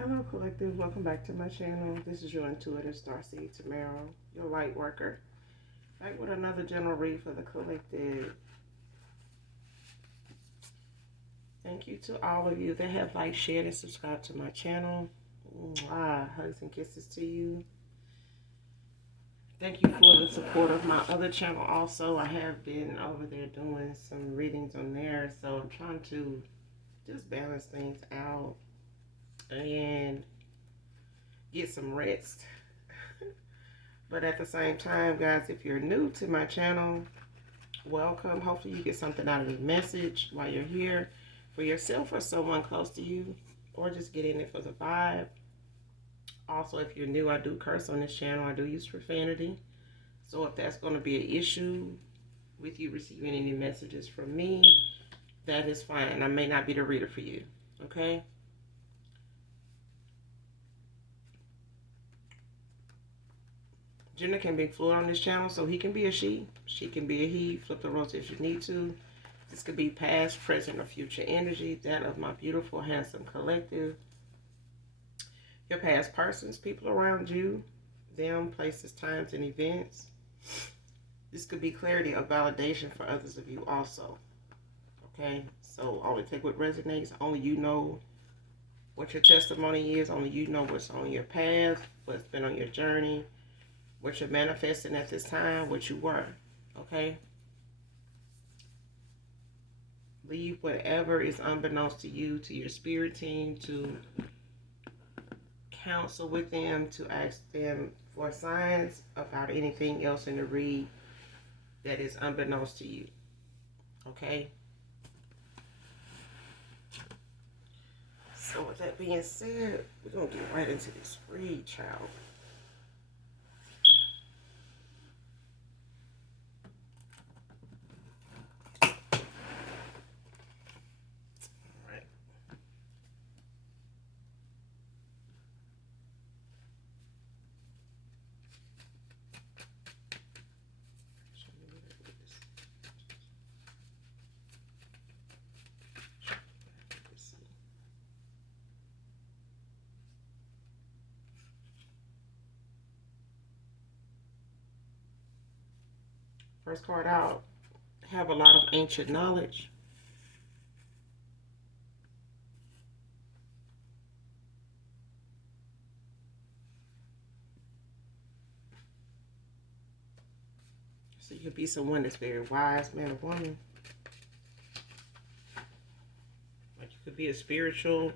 Hello, collective. Welcome back to my channel. This is your intuitive starseed Tamara, your light worker. Back with another general read for the collective. Thank you to all of you that have liked, shared, and subscribed to my channel. Hugs and kisses to you. Thank you for the support of my other channel also. I have been over there doing some readings on there, so I'm trying to just balance things out and get some rest. But at the same time, guys, if you're new to my channel, welcome. Hopefully you get something out of the message while you're here for yourself or someone close to you, or just get in it for the vibe. Also, if you're new, I do curse on this channel. I do use profanity. So if that's going to be an issue with you receiving any messages from me, that is fine. I may not be the reader for you. Okay? Gender can be fluid on this channel, so he can be a she can be a he. Flip the roles if you need to. This could be past, present, or future energy. That of my beautiful, handsome collective. Your past persons, people around you, them, places, times, and events. This could be clarity or validation for others of you also. Okay? So only take what resonates. Only you know what your testimony is. Only you know what's on your path, what's been on your journey, what you're manifesting at this time, what you were, okay? Leave whatever is unbeknownst to you, to your spirit team, to counsel with them, to ask them for signs about anything else in the read that is unbeknownst to you, okay? So with that being said, we're going to get right into this read, child. First card out, have a lot of ancient knowledge. So you could be someone that's very wise, man or woman. Like you could be a spiritualist.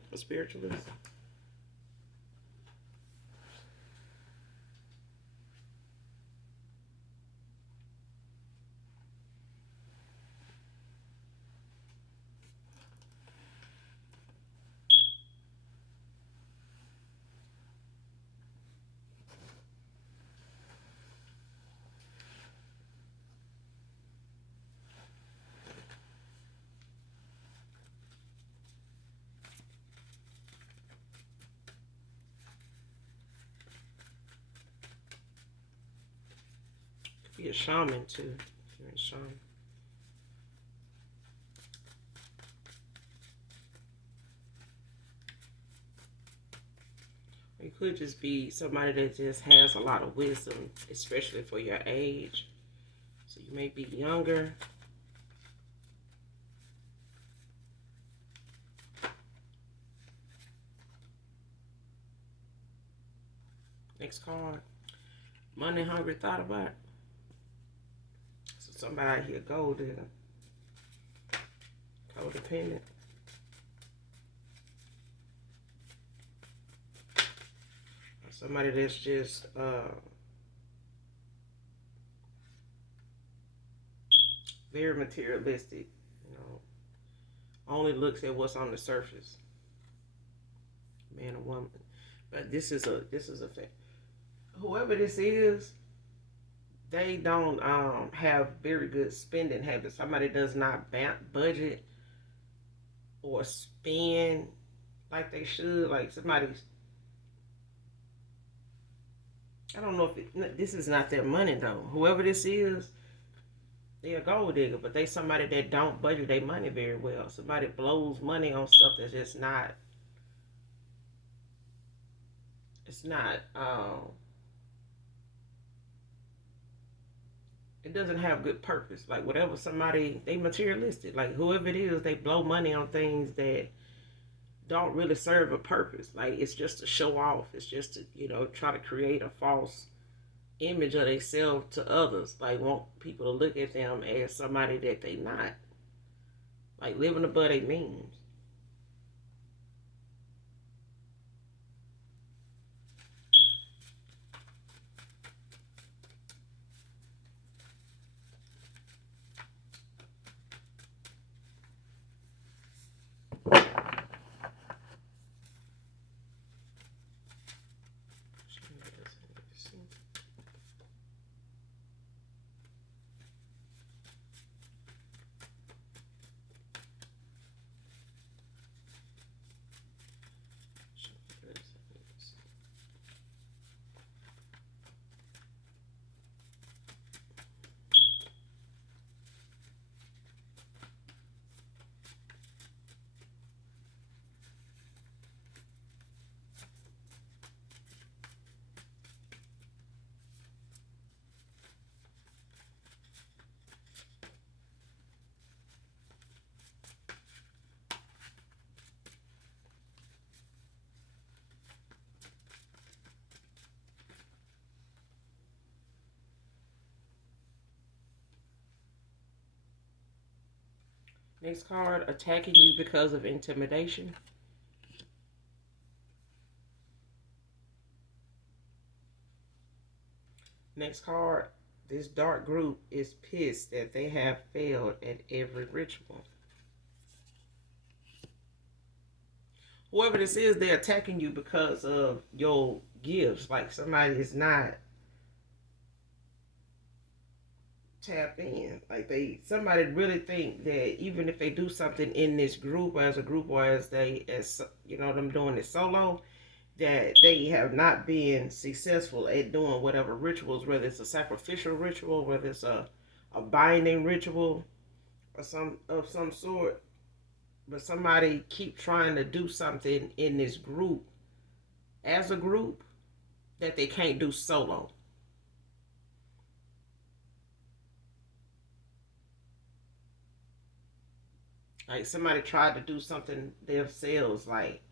Be a shaman too, if you're a shaman. You could just be somebody that just has a lot of wisdom, especially for your age. So you may be younger. Next card. Money hungry thought about. So somebody out here gold digger. Codependent. Somebody that's just very materialistic, you know, only looks at what's on the surface. Man or woman. But this is a thing. Whoever this is, they don't have very good spending habits. Somebody does not budget or spend like they should. Like somebody's, I don't know if this is not their money though. Whoever this is, they're a gold digger, but they somebody that don't budget their money very well. Somebody blows money on stuff that's just not It's not. It doesn't have good purpose. Like whatever somebody they materialistic. Like whoever it is, they blow money on things that don't really serve a purpose. Like it's just to show off. It's just to try to create a false image of themselves to others. Like want people to look at them as somebody that they not. Like living above their means. Next card, attacking you because of intimidation. Next card, this dark group is pissed that they have failed at every ritual. Whoever this is, they're attacking you because of your gifts. Like somebody is not tapped in. Like somebody really think that even if they do something in this group, or as a group, or as them doing it solo, that they have not been successful at doing whatever rituals, whether it's a sacrificial ritual, whether it's a binding ritual, or some sort. But somebody keep trying to do something in this group as a group that they can't do solo. Like somebody tried to do something themselves, like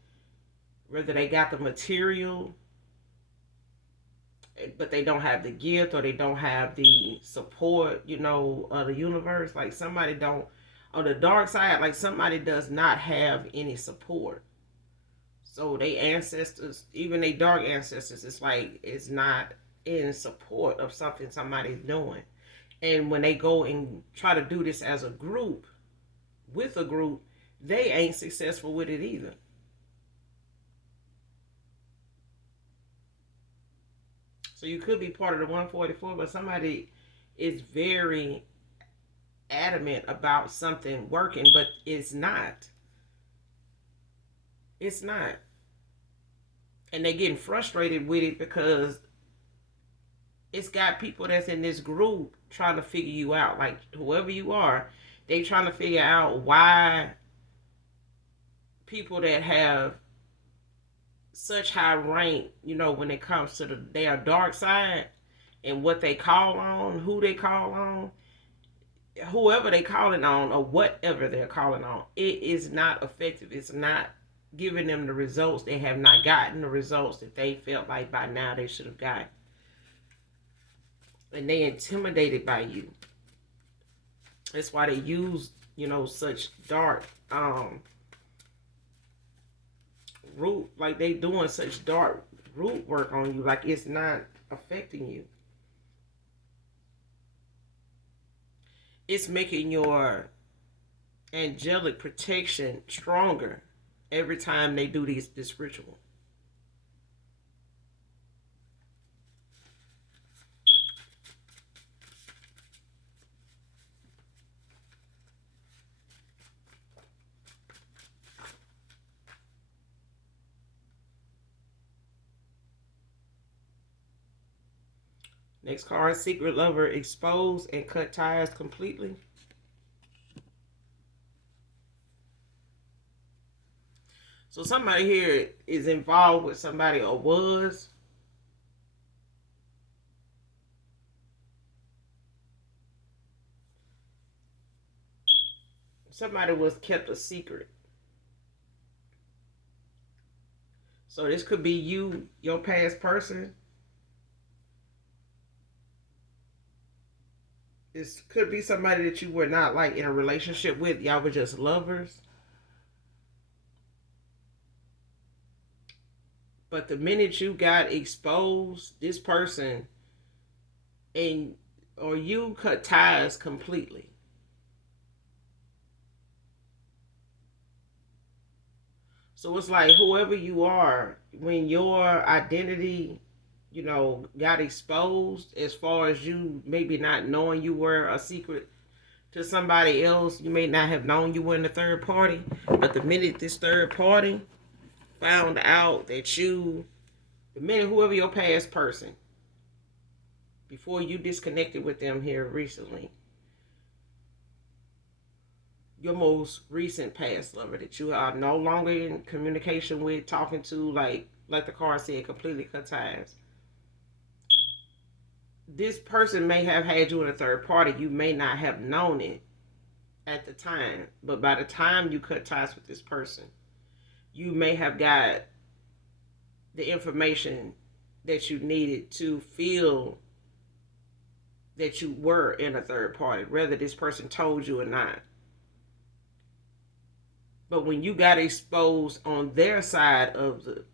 whether they got the material but they don't have the gift, or they don't have the support, of the universe. Like somebody don't, on the dark side, like somebody does not have any support. So they ancestors, even they dark ancestors, it's like it's not in support of something somebody's doing. And when they go and try to do this as a group, with a group, they ain't successful with it either. So you could be part of the 144, but somebody is very adamant about something working, but it's not. It's not. And they're getting frustrated with it because it's got people that's in this group trying to figure you out. Like whoever you are, they trying to figure out why people that have such high rank, when it comes to their dark side and what they call on, who they call on, whoever they calling on, or whatever they're calling on, it is not effective. It's not giving them the results. They have not gotten the results that they felt like by now they should have gotten. And they intimidated by you. That's why they use, such dark root, like they doing such dark root work on you, like it's not affecting you. It's making your angelic protection stronger every time they do this ritual. Next card, secret lover exposed and cut ties completely. So somebody here is involved with somebody or was. Somebody was kept a secret. So this could be you, your past person. This could be somebody that you were not like in a relationship with. Y'all were just lovers. But the minute you got exposed, this person and or you cut ties completely. So it's like whoever you are, when your identity, got exposed as far as you maybe not knowing you were a secret to somebody else, you may not have known you were in the third party, but the minute this third party found out that the minute whoever your past person, before you disconnected with them here recently, your most recent past lover that you are no longer in communication with, talking to, like the card said, completely cut ties. This person may have had you in a third party. You may not have known it at the time, but by the time you cut ties with this person, you may have got the information that you needed to feel that you were in a third party, whether this person told you or not. But when you got exposed on their side of the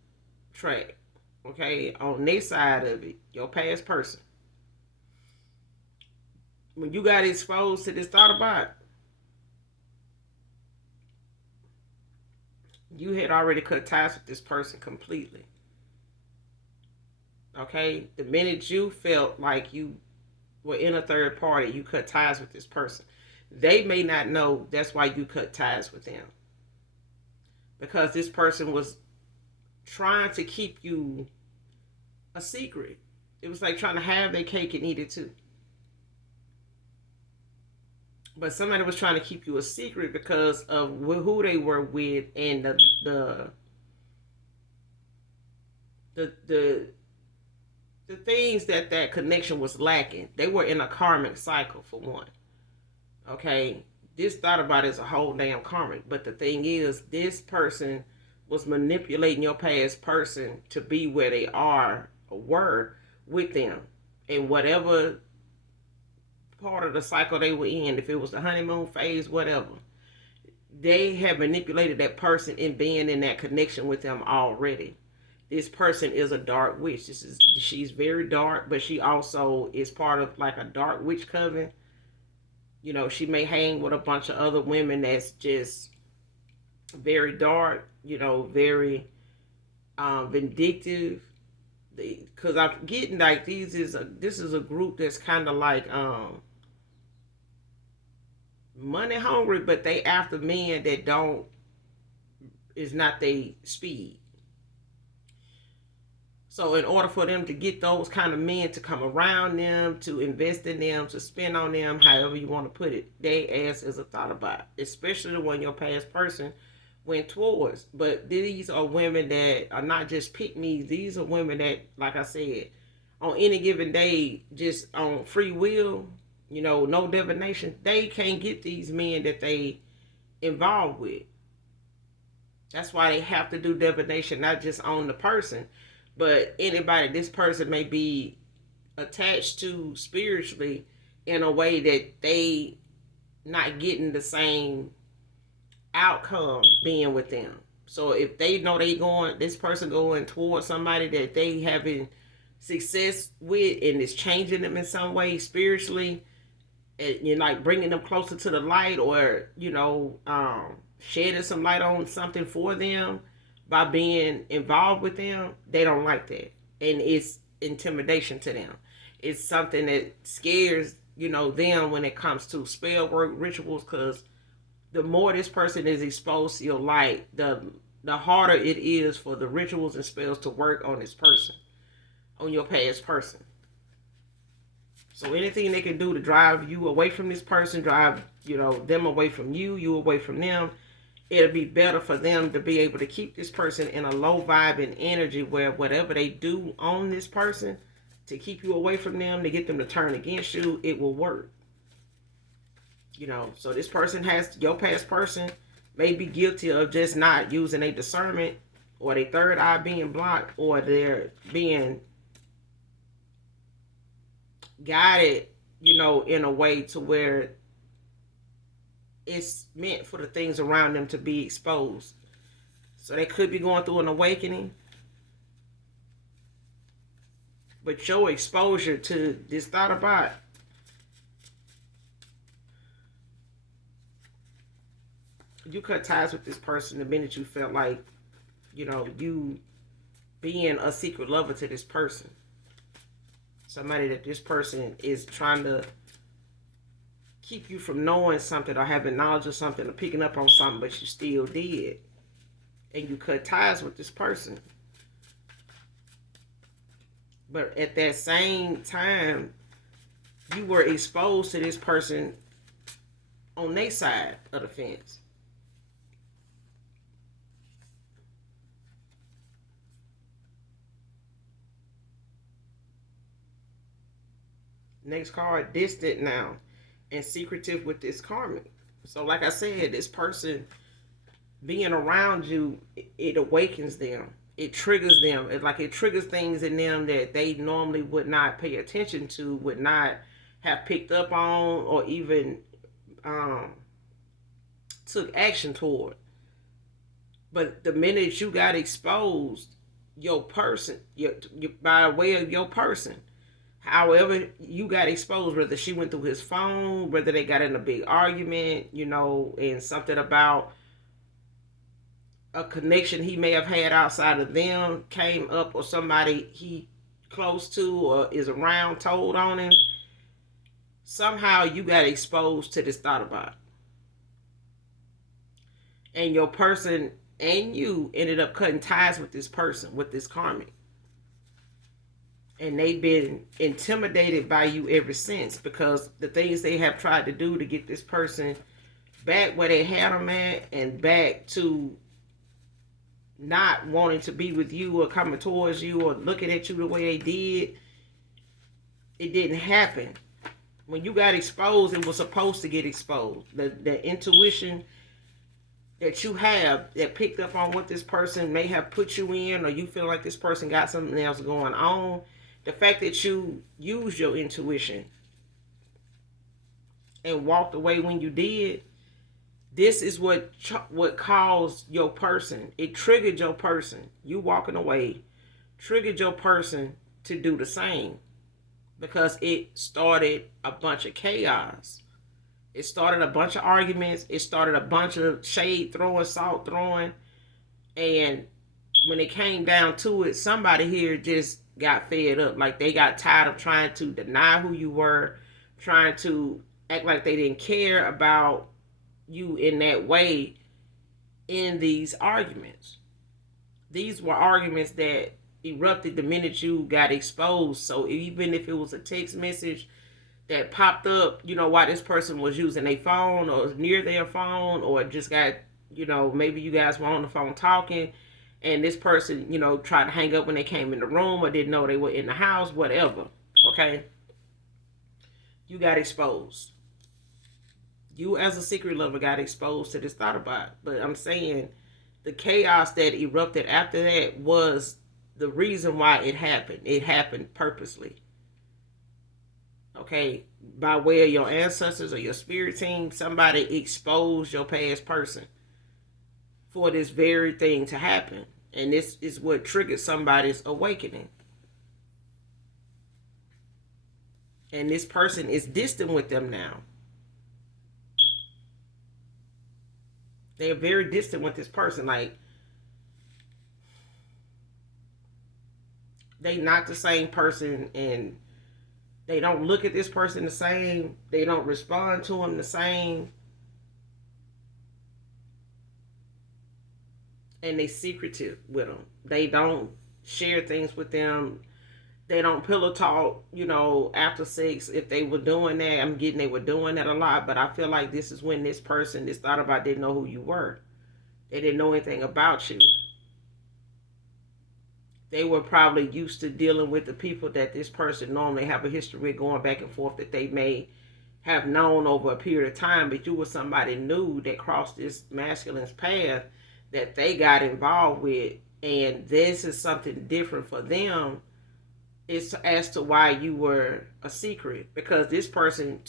track, okay, on their side of it, your past person, when you got exposed to this thought about, you had already cut ties with this person completely. Okay, the minute you felt like you were in a third party, you cut ties with this person. They may not know that's why you cut ties with them, because this person was trying to keep you a secret. It was like trying to have their cake and eat it too. But somebody was trying to keep you a secret because of who they were with and the the things that connection was lacking. They were in a karmic cycle for one. Okay, this thought about it is a whole damn karmic. But the thing is, this person was manipulating your past person to be where they are or were with them, and whatever part of the cycle they were in, if it was the honeymoon phase, whatever, they have manipulated that person in being in that connection with them already. This person is a dark witch. She's very dark, but she also is part of like a dark witch coven. She may hang with a bunch of other women that's just very dark, very vindictive. Because I'm getting like this is a group that's kind of like money hungry, but they after men that don't is not they speed. So in order for them to get those kind of men to come around them, to invest in them, to spend on them, however you want to put it, they ass is a thought about, especially the one your past person went towards. But these are women that are not just pick me. These are women that, like I said, on any given day, just on free will, no divination, they can't get these men that they involved with. That's why they have to do divination, not just on the person, but anybody this person may be attached to spiritually in a way that they not getting the same outcome being with them. So if they know this person going towards somebody that they having success with and is changing them in some way spiritually, and you're like bringing them closer to the light, or shedding some light on something for them by being involved with them, they don't like that, and it's intimidation to them. It's something that scares them when it comes to spell work rituals, because the more this person is exposed to your light, the harder it is for the rituals and spells to work on this person, on your past person. So anything they can do to drive you away from this person, drive them away from you, you away from them, it'll be better for them to be able to keep this person in a low vibe and energy where whatever they do on this person to keep you away from them, to get them to turn against you, it will work. So this person your past person may be guilty of just not using a discernment, or their third eye being blocked, or they're being guided, in a way to where it's meant for the things around them to be exposed. So they could be going through an awakening, but your exposure to this thought about, you cut ties with this person the minute you felt like, you being a secret lover to this person. Somebody that this person is trying to keep you from knowing something or having knowledge of something or picking up on something, but you still did. And you cut ties with this person. But at that same time, you were exposed to this person on their side of the fence. Next card, distant now and secretive with this karmic. So like I said, this person being around you, it awakens them. It triggers them. It triggers things in them that they normally would not pay attention to, would not have picked up on, or even took action toward. But the minute you got exposed, your person, by way of your person, however you got exposed, whether she went through his phone, whether they got in a big argument, and something about a connection he may have had outside of them came up, or somebody he close to or is around told on him, somehow you got exposed to this thought about it. And your person and you ended up cutting ties with this person, with this karmic. And they've been intimidated by you ever since, because the things they have tried to do to get this person back where they had them at, and back to not wanting to be with you or coming towards you or looking at you the way they did, it didn't happen. When you got exposed, it was supposed to get exposed. The intuition that you have that picked up on what this person may have put you in, or you feel like this person got something else going on, the fact that you used your intuition and walked away when you did, this is what caused your person. It triggered your person. You walking away triggered your person to do the same, because it started a bunch of chaos. It started a bunch of arguments. It started a bunch of shade throwing, salt throwing. And when it came down to it, somebody here just got fed up. Like, they got tired of trying to deny who you were, trying to act like they didn't care about you in that way in these arguments. These were arguments that erupted the minute you got exposed. So even if it was a text message that popped up, while this person was using their phone or near their phone, or just got, maybe you guys were on the phone talking, and this person, tried to hang up when they came in the room, or didn't know they were in the house, whatever. Okay? You got exposed. You as a secret lover got exposed to this thought about. But I'm saying the chaos that erupted after that was the reason why it happened. It happened purposely. Okay? By way of your ancestors or your spirit team, somebody exposed your past person for this very thing to happen. And this is what triggered somebody's awakening. And this person is distant with them now. They are very distant with this person. Like, they not the same person, and they don't look at this person the same. They don't respond to him the same. And they secretive with them. They don't share things with them. They don't pillow talk, after sex. If they were doing that, I'm getting they were doing that a lot. But I feel like this is when this person, this thought about, didn't know who you were. They didn't know anything about you. They were probably used to dealing with the people that this person normally have a history with, going back and forth, that they may have known over a period of time, but you were somebody new that crossed this masculine's path that they got involved with, and this is something different for them. It's as to why you were a secret, because this person,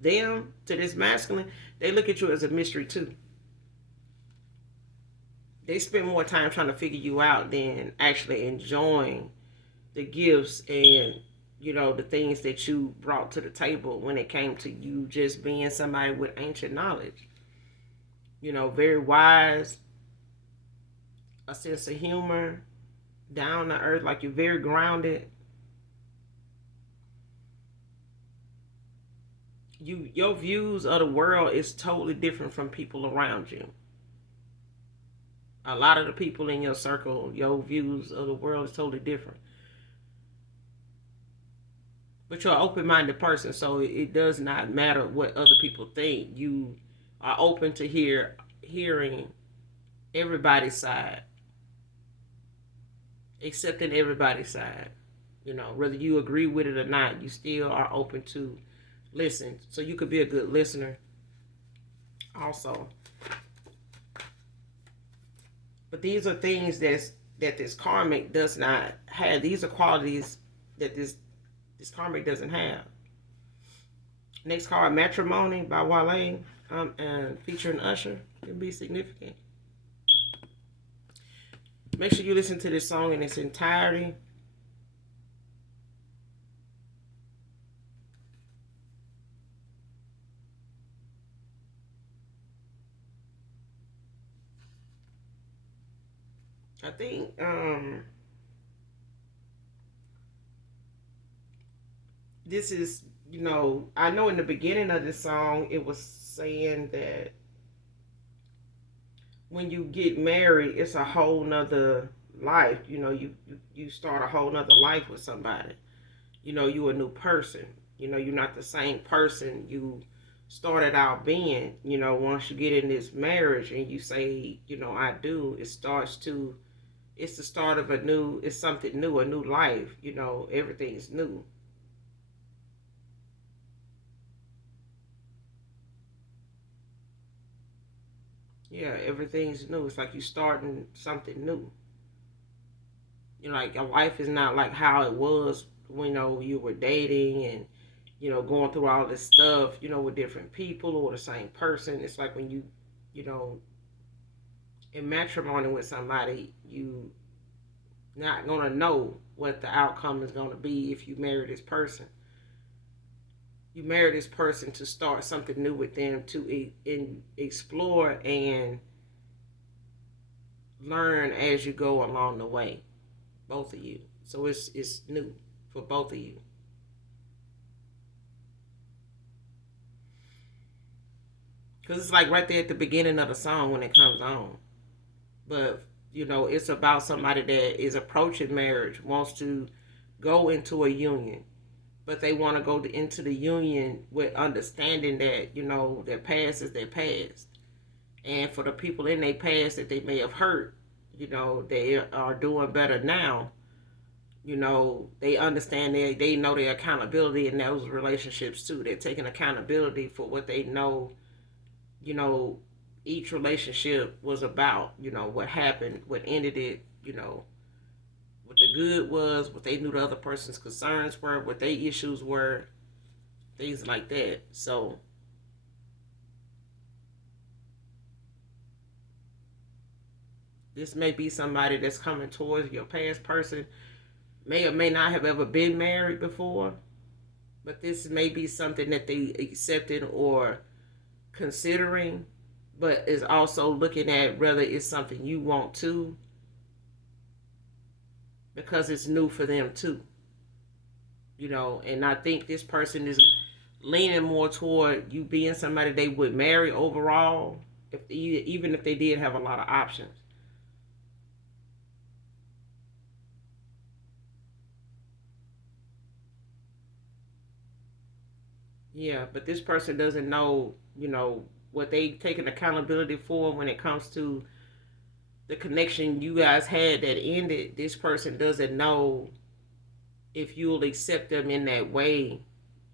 them, to this masculine, they look at you as a mystery too. They spend more time trying to figure you out than actually enjoying the gifts and, the things that you brought to the table when it came to you just being somebody with ancient knowledge. Very wise, a sense of humor, down to earth, like you're very grounded. Your views of the world is totally different from people around you. A lot of the people in your circle, your views of the world is totally different. But you're an open-minded person, so it does not matter what other people think. You are open to hearing everybody's side, accepting everybody's side. Whether you agree with it or not, you still are open to listen. So you could be a good listener also. But these are things that this karmic does not have. These are qualities that this karmic doesn't have. Next card, Matrimony by Wale, and featuring Usher. Can be significant. Make sure you listen to this song in its entirety. I think this is, I know in the beginning of this song it was saying that when you get married, it's a whole nother life. You start a whole nother life with somebody. You're a new person. You're not the same person you started out being. Once you get in this marriage and you say, I do, it's the start of it's something new, a new life. Everything's new. Yeah, everything's new. It's like you starting something new. Like your life is not like how it was when you were dating and going through all this stuff, with different people or the same person. It's like when you know, in matrimony with somebody, you not gonna know what the outcome is gonna be if you marry this person. You marry this person to start something new with them, to explore and learn as you go along the way, both of you. So it's new for both of you. Because it's like right there at the beginning of the song when it comes on. But, it's about somebody that is approaching marriage, wants to go into a union. But they want to go into the union with understanding that, their past is their past. And for the people in their past that they may have hurt, they are doing better now. They understand they know their accountability in those relationships too. They're taking accountability for what they know, you know, each relationship was about, what happened, what ended it, what the good was, what they knew the other person's concerns were, what their issues were, things like that. So this may be somebody that's coming towards your past person, may or may not have ever been married before, but this may be something that they accepted or considering, but is also looking at whether it's something you want to, because it's new for them too. And I think this person is leaning more toward you being somebody they would marry overall, even if they did have a lot of options. Yeah, but this person doesn't know, what they taking accountability for when it comes to the connection you guys had that ended, this person doesn't know if you'll accept them in that way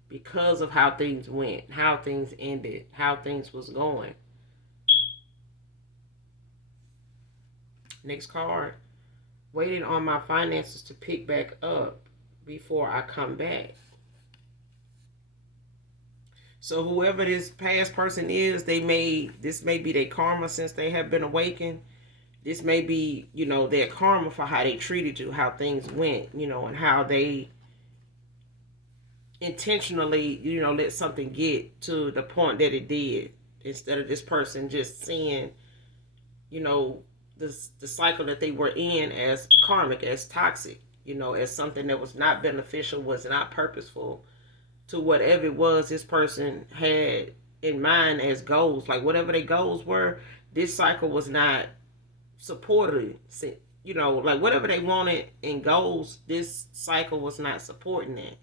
because of how things went, how things ended, how things was going. Next card. Waiting on my finances to pick back up before I come back. So whoever this past person is, this may be their karma since they have been awakened. This may be, their karma for how they treated you, how things went, and how they intentionally, let something get to the point that it did. Instead of this person just seeing, the cycle that they were in as karmic, as toxic, as something that was not beneficial, was not purposeful to whatever it was this person had in mind as goals. Like whatever their goals were, this cycle was not supported. Like whatever they wanted in goals, this cycle was not supporting that.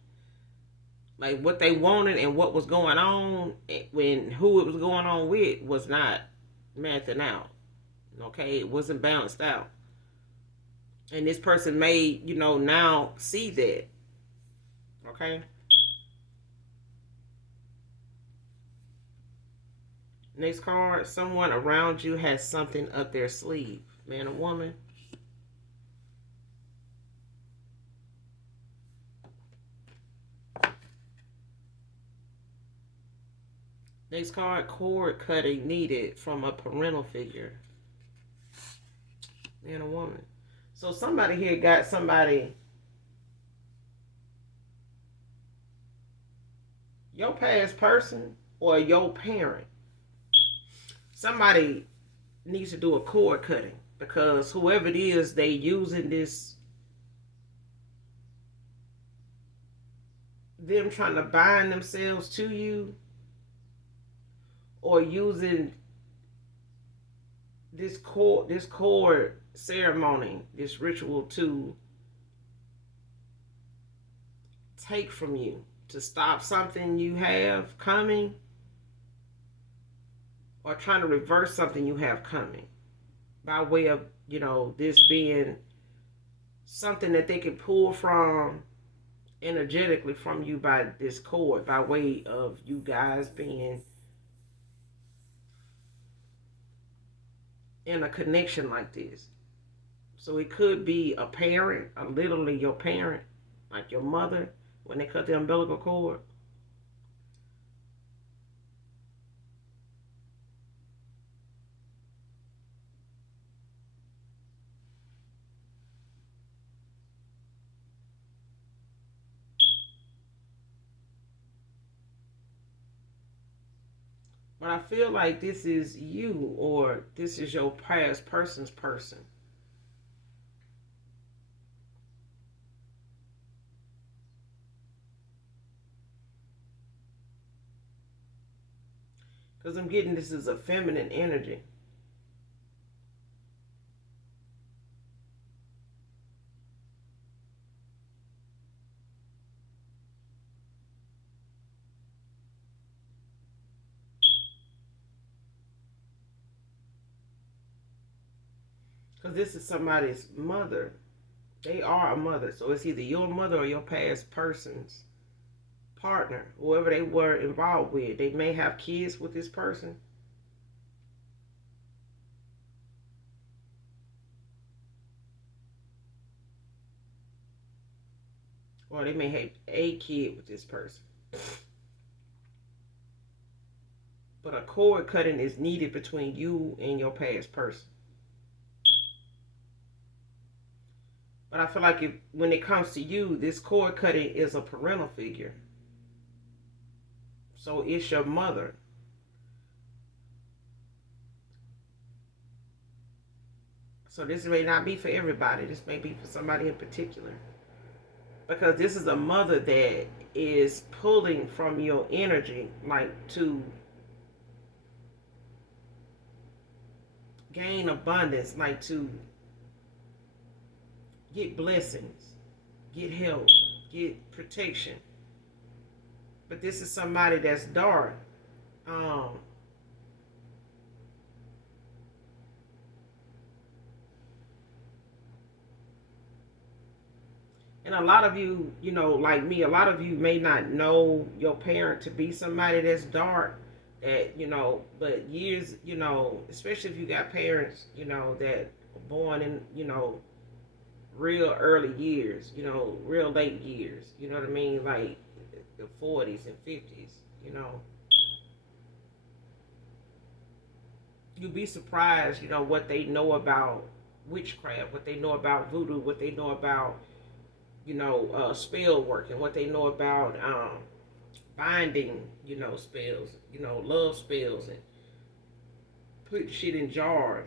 Like what they wanted and what was going on when who it was going on with was not mathing out. Okay, it wasn't balanced out. And this person may, now see that. Okay. Next card, someone around you has something up their sleeve. Man or woman. Next card, cord cutting needed from a parental figure. Man or woman. So somebody here got somebody, your past person or your parent. Somebody needs to do a cord cutting because whoever it is, they using this, them trying to bind themselves to you, or using this cord ceremony, this ritual to take from you, to stop something you have coming, or trying to reverse something you have coming, by way of, this being something that they can pull from energetically from you by this cord, by way of you guys being in a connection like this. So it could be a parent, literally your parent, like your mother, when they cut the umbilical cord. But I feel like this is you, or this is your past person's person. Because I'm getting this is a feminine energy. Because this is somebody's mother. They are a mother. So it's either your mother or your past person's partner, whoever they were involved with. They may have kids with this person. Or they may have a kid with this person. But a cord cutting is needed between you and your past person. But I feel like when it comes to you, this cord cutting is a parental figure. So it's your mother. So this may not be for everybody. This may be for somebody in particular. Because this is a mother that is pulling from your energy, like to gain abundance, like to get blessings, get help, get protection. But this is somebody that's dark. And a lot of you, you know, like me, a lot of you may not know your parent to be somebody that's dark. That, you know, but years, you know, especially if you got parents, you know, that were born in, you know, real early years, you know, real late years. You know what I mean? Like the 40s and 50s. You know, you'd be surprised, you know, what they know about witchcraft, what they know about voodoo, what they know about, you know, spell work, and what they know about binding, you know, spells, you know, love spells, and put shit in jars.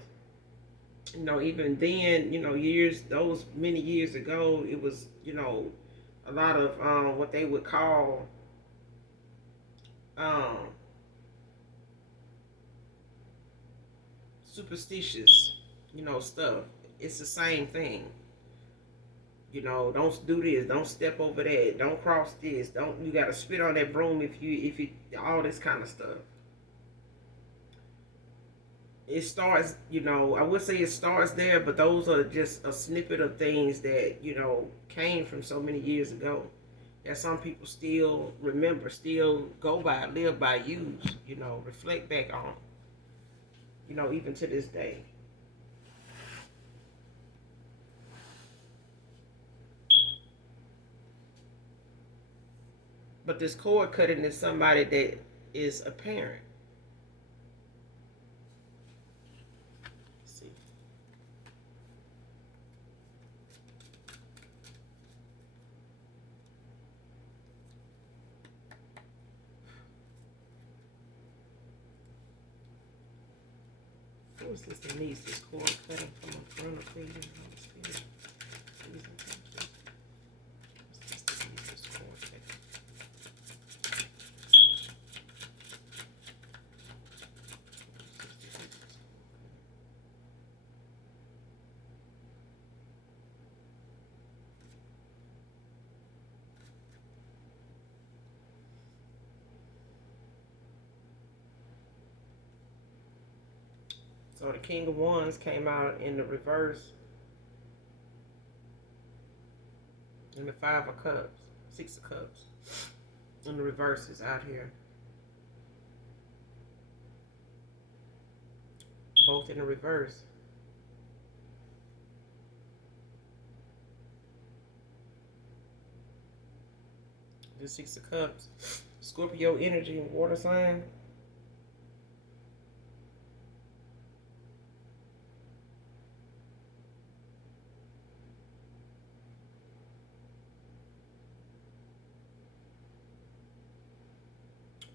You know, even then, you know, years, those many years ago, it was, you know, a lot of what they would call um, superstitious, you know, stuff. It's the same thing. You know, don't do this, don't step over that, don't cross this, don't, you gotta spit on that broom if you all this kind of stuff. It starts, you know, I would say it starts there, but those are just a snippet of things that, you know, came from so many years ago that some people still remember, still go by, live by, use, you know, reflect back on, you know, even to this day. But this cord cutting is somebody that is a parent. Let's see. What was this? It needs this cord cutting from a front of freedom. So the King of Wands came out in the reverse, and the Five of Cups, Six of Cups, and the reverse is out here. Both in the reverse. The Six of Cups, Scorpio energy and water sign.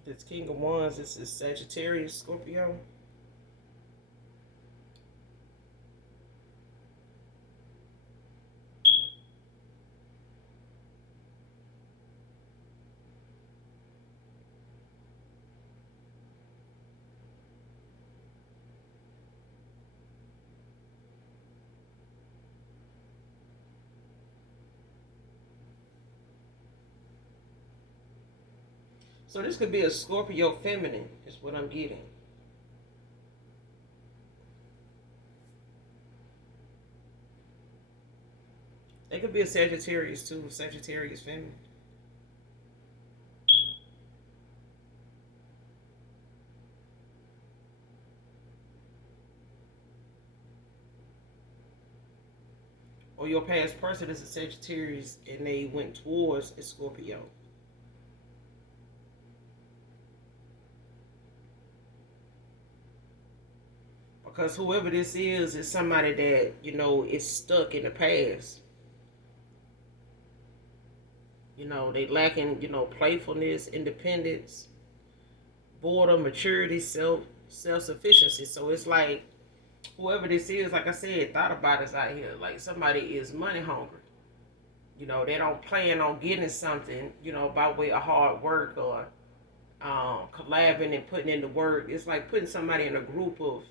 This King of Wands, this is Sagittarius, Scorpio. So this could be a Scorpio feminine, is what I'm getting. It could be a Sagittarius too, Sagittarius feminine. Or your past person is a Sagittarius and they went towards a Scorpio. Because whoever this is somebody that, you know, is stuck in the past. You know, they lacking, you know, playfulness, independence, boredom, maturity, self sufficiency. So it's like whoever this is, like I said, thought about us out here. Like somebody is money hungry. You know, they don't plan on getting something, you know, by way of hard work or collabing and putting in the work. It's like putting somebody in a group of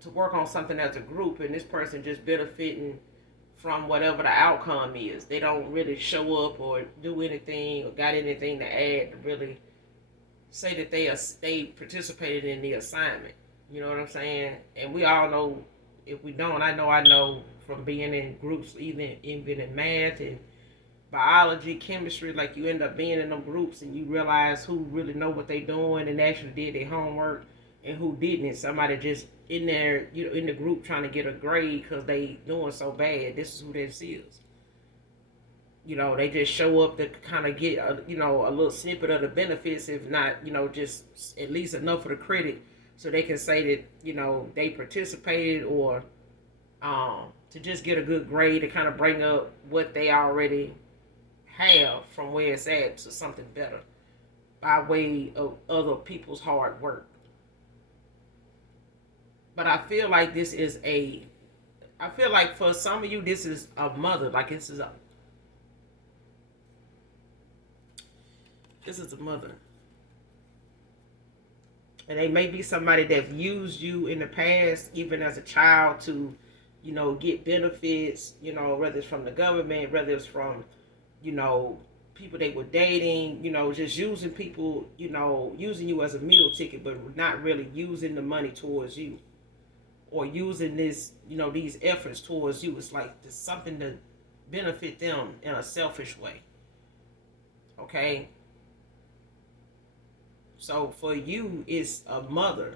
to work on something as a group, and this person just benefiting from whatever the outcome is. They don't really show up or do anything or got anything to add to really say that they participated in the assignment. You know what I'm saying? And we all know, if we don't, I know from being in groups, even in math and biology, chemistry. Like you end up being in them groups and you realize who really know what they doing and actually did their homework and who didn't. Somebody just in there, in the group trying to get a grade because they doing so bad. This is who this is. They just show up to kind of get a little snippet of the benefits, if not, just at least enough of the credit so they can say that, they participated, or to just get a good grade to kind of bring up what they already have from where it's at to something better by way of other people's hard work. But I feel like I feel like for some of you, this is a mother. Like this is a mother. And they may be somebody that used you in the past, even as a child, to, get benefits, whether it's from the government, whether it's from, people they were dating, just using people, using you as a meal ticket, but not really using the money towards you or using this, these efforts towards you. It's like there's something to benefit them in a selfish way. Okay? So for you, it's a mother.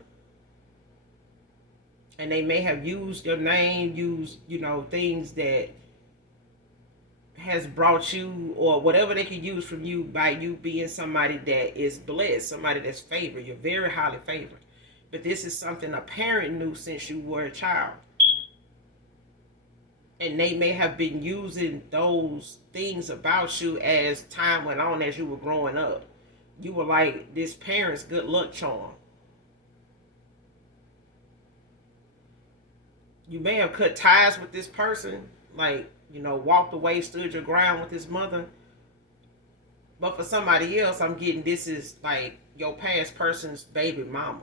And they may have used your name, used, things that has brought you, or whatever they can use from you by you being somebody that is blessed, somebody that's favored. You're very highly favored. But this is something a parent knew since you were a child. And they may have been using those things about you as time went on, as you were growing up. You were like this parent's good luck charm. You may have cut ties with this person, like, walked away, stood your ground with this mother. But for somebody else, I'm getting this is like your past person's baby mama.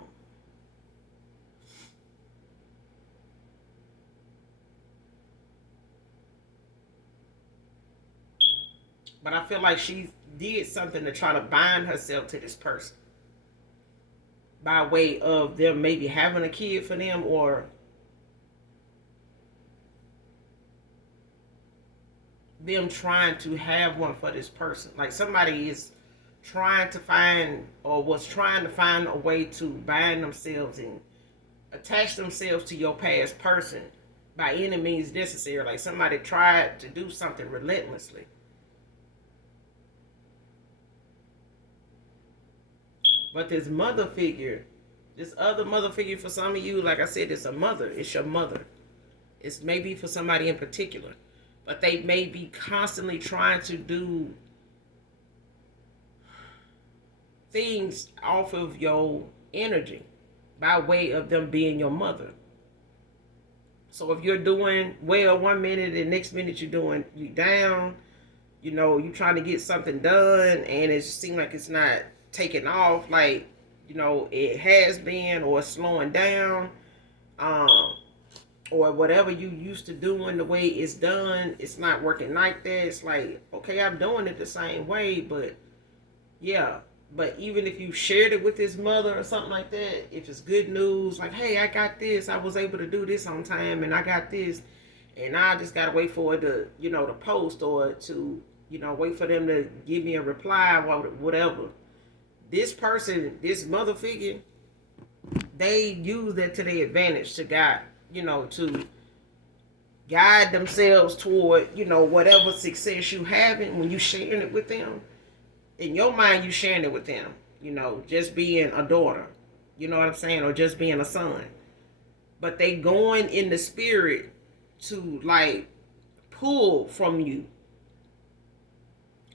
But I feel like she did something to try to bind herself to this person by way of them maybe having a kid for them, or them trying to have one for this person. Like somebody is trying to find, or was trying to find a way to bind themselves and attach themselves to your past person by any means necessary. Like somebody tried to do something relentlessly. But this mother figure, this other mother figure for some of you, like I said, it's a mother. It's your mother. It's maybe for somebody in particular. But they may be constantly trying to do things off of your energy by way of them being your mother. So if you're doing well one minute, the next minute you down, you trying to get something done and it seems like it's not taking off like, it has been, or slowing down, or whatever you used to doing, the way it's done, it's not working like that. It's like, okay, I'm doing it the same way, but yeah. But even if you shared it with his mother or something like that, if it's good news, like, hey, I got this, I was able to do this on time, and I got this, and I just gotta wait for it to, to post, or to, wait for them to give me a reply, whatever. This person, this mother figure, they use that to their advantage to guide, to guide themselves toward, whatever success you having when you sharing it with them. In your mind, you sharing it with them, just being a daughter, you know what I'm saying, or just being a son. But they going in the spirit to like pull from you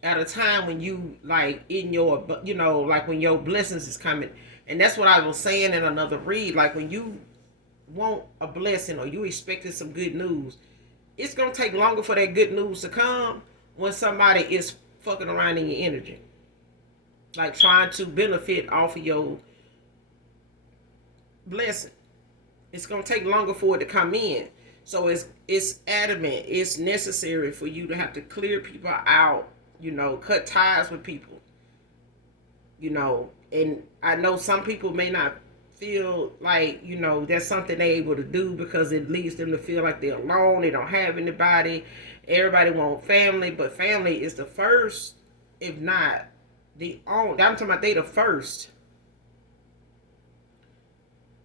at a time when you like in your, like when your blessings is coming. And that's what I was saying in another read. Like when you want a blessing or you expecting some good news, it's gonna take longer for that good news to come when somebody is fucking around in your energy, like trying to benefit off of your blessing. It's gonna take longer for it to come in. So it's adamant, it's necessary for you to have to clear people out, cut ties with people, and I know some people may not feel like, that's something they're able to do because it leads them to feel like they're alone, they don't have anybody. Everybody want family, but family is the first, if not the only. I'm talking about they the first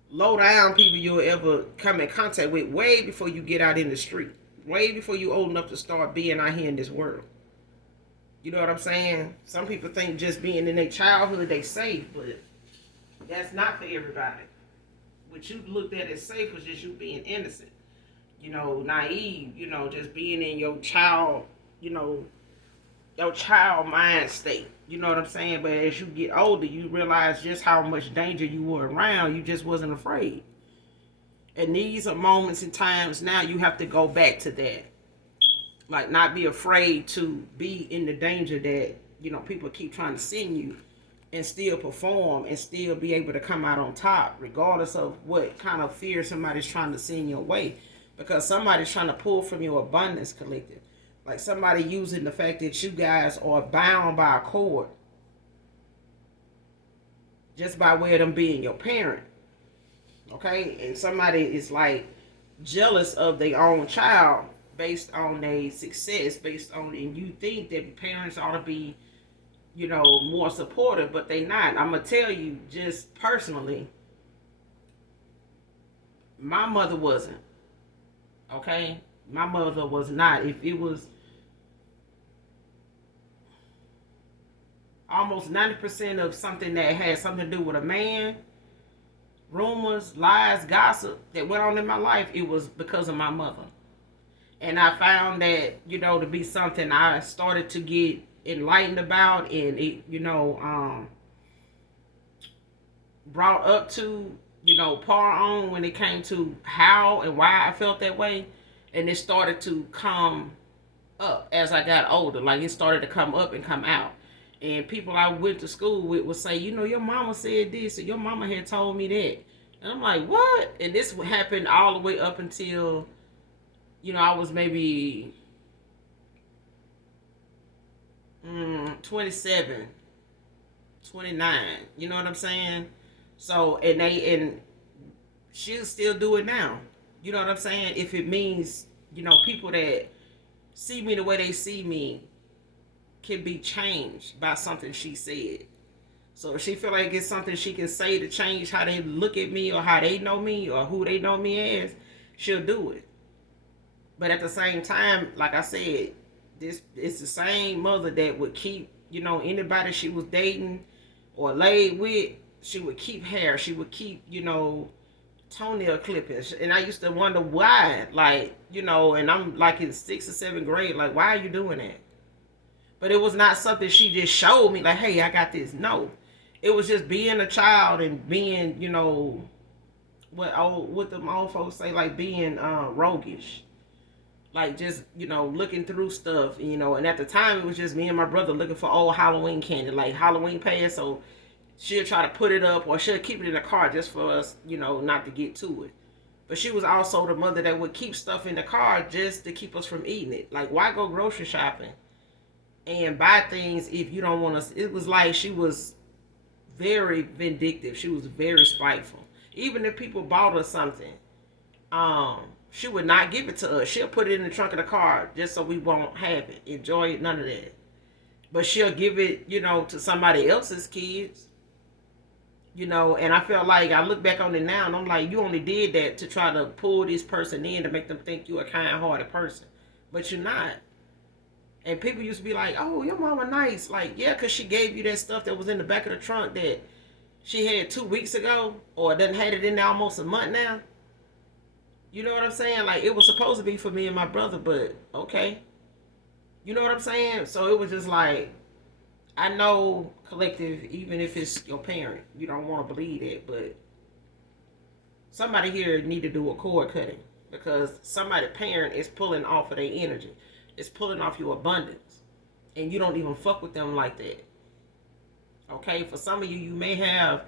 low down people you'll ever come in contact with, way before you get out in the street, way before you old enough to start being out here in this world. You know what I'm saying? Some people think just being in their childhood they safe, but that's not for everybody. What you looked at as safe was just you being innocent, naive, just being in your child, your child mind state. You know what I'm saying? But as you get older, you realize just how much danger you were around. You just wasn't afraid. And these are moments and times now you have to go back to that. Like, not be afraid to be in the danger that, people keep trying to send you, and still perform and still be able to come out on top, regardless of what kind of fear somebody's trying to send your way. Because somebody's trying to pull from your abundance, collective. Like, somebody using the fact that you guys are bound by a cord just by way of them being your parent. Okay? And somebody is like jealous of their own child based on their success, based on, and you think that parents ought to be, more supportive, but they not. I'm gonna tell you, just personally, my mother wasn't. Okay? My mother was not. If it was almost 90% of something that had something to do with a man, rumors, lies, gossip that went on in my life, it was because of my mother. And I found that, to be something I started to get enlightened about, and it, brought up to, par on when it came to how and why I felt that way. And it started to come up as I got older. Like, it started to come up and come out. And people I went to school with would say, your mama said this, or your mama had told me that. And I'm like, what? And this happened all the way up until, I was maybe 27, 29. You know what I'm saying? So, and she'll still do it now. You know what I'm saying? If it means, people that see me the way they see me can be changed by something she said. So if she feel like it's something she can say to change how they look at me, or how they know me, or who they know me as, she'll do it. But at the same time, like I said, it's the same mother that would keep, anybody she was dating or laid with, she would keep hair. She would keep, toenail clippings. And I used to wonder why, like, and I'm like in 6th or 7th grade, like, why are you doing that? But it was not something she just showed me, like, hey, I got this. No. It was just being a child and being, what the old folks say, like being roguish. Like, just, looking through stuff, and at the time it was just me and my brother looking for old Halloween candy, like Halloween pass. So she'll try to put it up, or she'll keep it in the car just for us, not to get to it. But she was also the mother that would keep stuff in the car just to keep us from eating it. Like, why go grocery shopping and buy things if you don't want to? It was like she was very vindictive. She was very spiteful. Even if people bought her something, she would not give it to us. She'll put it in the trunk of the car just so we won't have it, enjoy it, none of that. But she'll give it, to somebody else's kids. And I felt like, I look back on it now and I'm like, you only did that to try to pull this person in to make them think you're a kind-hearted person. But you're not. And people used to be like, oh, your mama nice. Like, yeah, because she gave you that stuff that was in the back of the trunk that she had 2 weeks ago, or done had it in there almost a month now. You know what I'm saying? Like, it was supposed to be for me and my brother, but okay. You know what I'm saying? So it was just like, I know, collective, even if it's your parent, you don't want to believe that, but somebody here need to do a cord cutting, because somebody parent is pulling off of their energy. It's pulling off your abundance, and you don't even fuck with them like that. Okay? For some of you, you may have,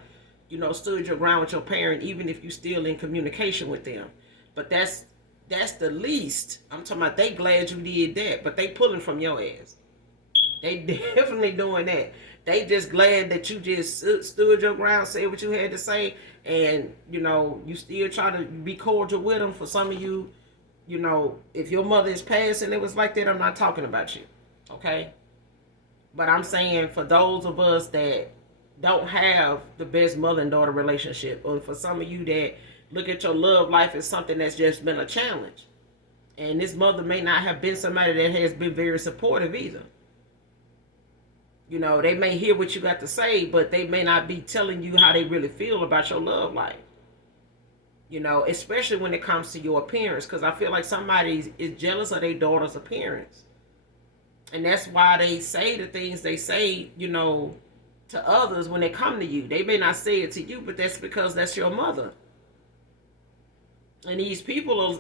stood your ground with your parent, even if you're still in communication with them. But that's the least. I'm talking about they glad you did that, but they pulling from your ass. They definitely doing that. They just glad that you just stood your ground, said what you had to say, and you still try to be cordial with them. For some of you, if your mother is passed and it was like that, I'm not talking about you, okay? But I'm saying for those of us that don't have the best mother and daughter relationship, or for some of you that look at your love life as something that's just been a challenge, and this mother may not have been somebody that has been very supportive either. They may hear what you got to say, but they may not be telling you how they really feel about your love life. Especially when it comes to your appearance, because I feel like somebody is jealous of their daughter's appearance. And that's why they say the things they say, to others when they come to you. They may not say it to you, but that's because that's your mother. And these people are,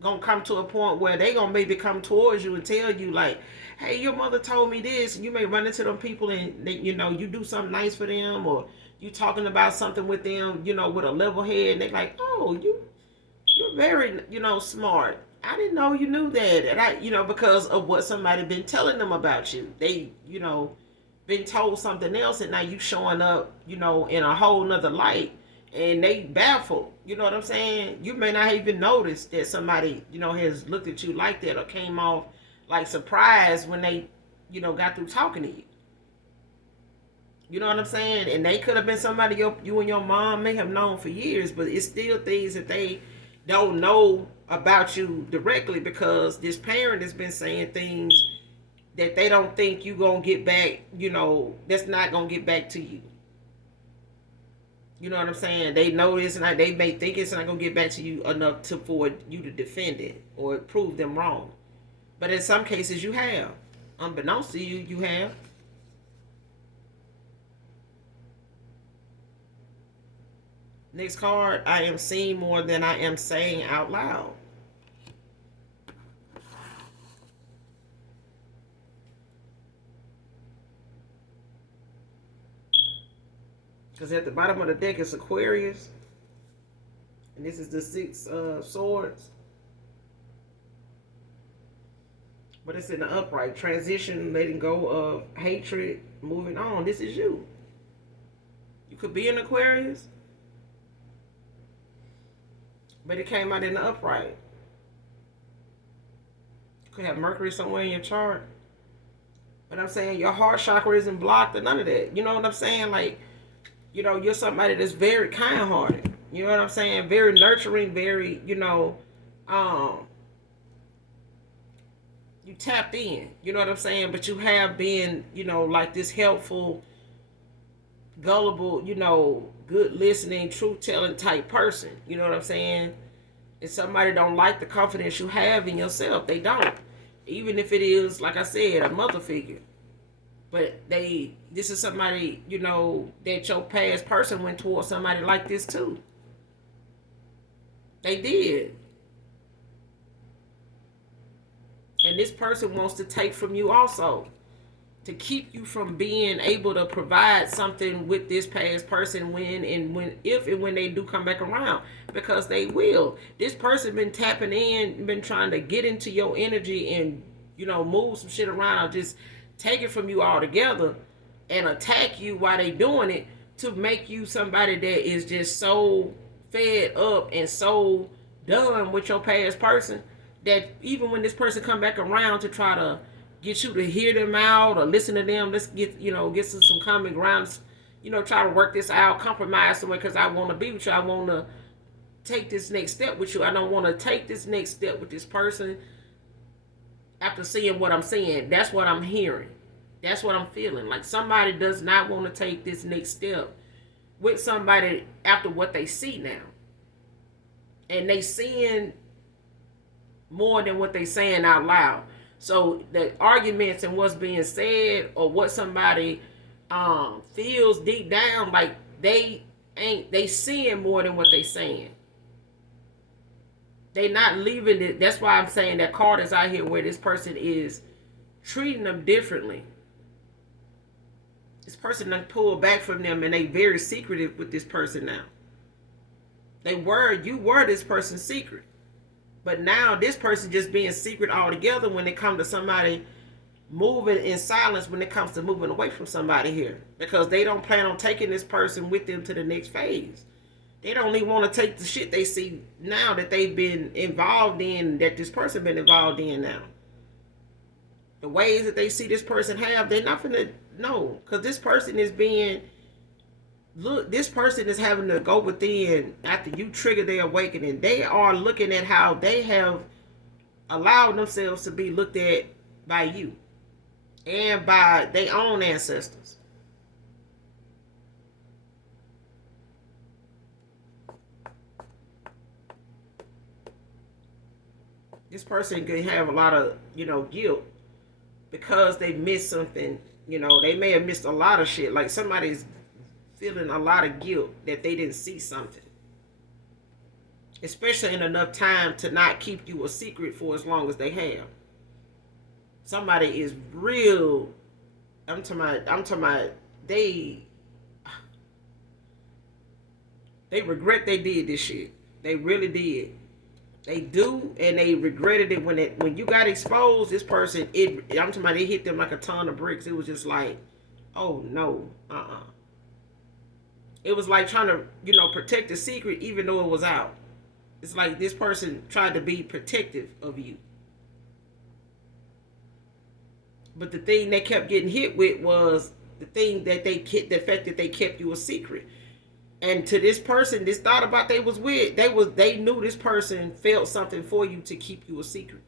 gonna come to a point where they gonna maybe come towards you and tell you like, hey, your mother told me this. And you may run into them people and they, you do something nice for them, or you talking about something with them, with a level head, and they like, oh, you're very, smart. I didn't know you knew that. And because of what somebody been telling them about you. They, been told something else, and now you showing up, in a whole nother light, and they baffled. You know what I'm saying? You may not even notice that somebody, has looked at you like that, or came off like surprised when they, got through talking to you. You know what I'm saying? And they could have been somebody you and your mom may have known for years, but it's still things that they don't know about you directly, because this parent has been saying things that they don't think you gonna get back, that's not gonna get back to you. You know what I'm saying? They know this, and they may think it's not gonna get back to you enough for you to defend it or prove them wrong. But in some cases, you have. Unbeknownst to you, you have. Next card, I am seeing more than I am saying out loud. Because at the bottom of the deck is Aquarius. And this is the Six Swords. But it's in the upright. Transition, letting go of hatred, moving on. This is you. You could be an Aquarius, but it came out in the upright. You could have Mercury somewhere in your chart. But I'm saying your heart chakra isn't blocked or none of that. You know what I'm saying? Like, you're somebody that's very kind-hearted. You know what I'm saying? Very nurturing, very, you tapped in. You know what I'm saying? But you have been, like this helpful, gullible, good listening, truth-telling type person. You know what I'm saying? And somebody don't like the confidence you have in yourself. They don't. Even if it is, like I said, a mother figure. But this is somebody, that your past person went towards somebody like this too. They did. And this person wants to take from you also, to keep you from being able to provide something with this past person if and when they do come back around, because they will. This person been tapping in, been trying to get into your energy and, move some shit around, or just take it from you altogether and attack you while they doing it, to make you somebody that is just so fed up and so done with your past person that even when this person come back around to try to get you to hear them out or listen to them, let's get some common grounds, try to work this out, compromise somewhere, because I want to be with you. I want to take this next step with you. I don't want to take this next step with this person after seeing what I'm seeing. That's what I'm hearing. That's what I'm feeling. Like somebody does not want to take this next step with somebody after what they see now. And they seeing more than what they saying out loud. So the arguments and what's being said, or what somebody feels deep down, like they seeing more than what they saying. They not leaving it. That's why I'm saying that card is out here where this person is treating them differently. This person done pulled back from them, and they very secretive with this person now. You were this person's secret. But now this person just being secret altogether when it come to somebody, moving in silence when it comes to moving away from somebody here, because they don't plan on taking this person with them to the next phase. They don't even want to take the shit they see now that they've been involved in, that this person been involved in now. The ways that they see this person have, they're not gonna know, because this person is being, look, this person is having to go within after you trigger their awakening. They are looking at how they have allowed themselves to be looked at by you and by their own ancestors. This person can have a lot of, guilt because they missed something. They may have missed a lot of shit. Like somebody's feeling a lot of guilt that they didn't see something. Especially in enough time to not keep you a secret for as long as they have. Somebody is real. I'm talking about they regret they did this shit. They really did. They do, and they regretted it when you got exposed. This person, I'm talking about, it hit them like a ton of bricks. It was just like, oh no, It was like trying to, protect the secret even though it was out. It's like this person tried to be protective of you. But the thing they kept getting hit with was the thing that the fact that they kept you a secret. And to this person, this thought about they was with, they knew this person felt something for you to keep you a secret.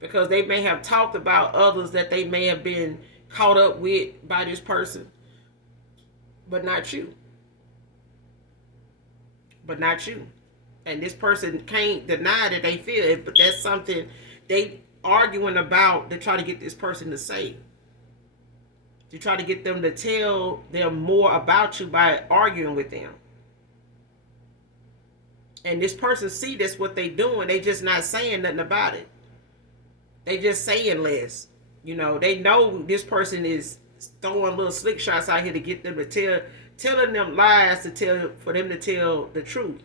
Because they may have talked about others that they may have been caught up with by this person. But not you. But not you. And this person can't deny that they feel it, but that's something they arguing about to try to get this person to say. To try to get them to tell them more about you by arguing with them. And this person see that's what they doing. They just not saying nothing about it. They just saying less. They know this person is throwing little slick shots out here to get them to telling them lies for them to tell the truth.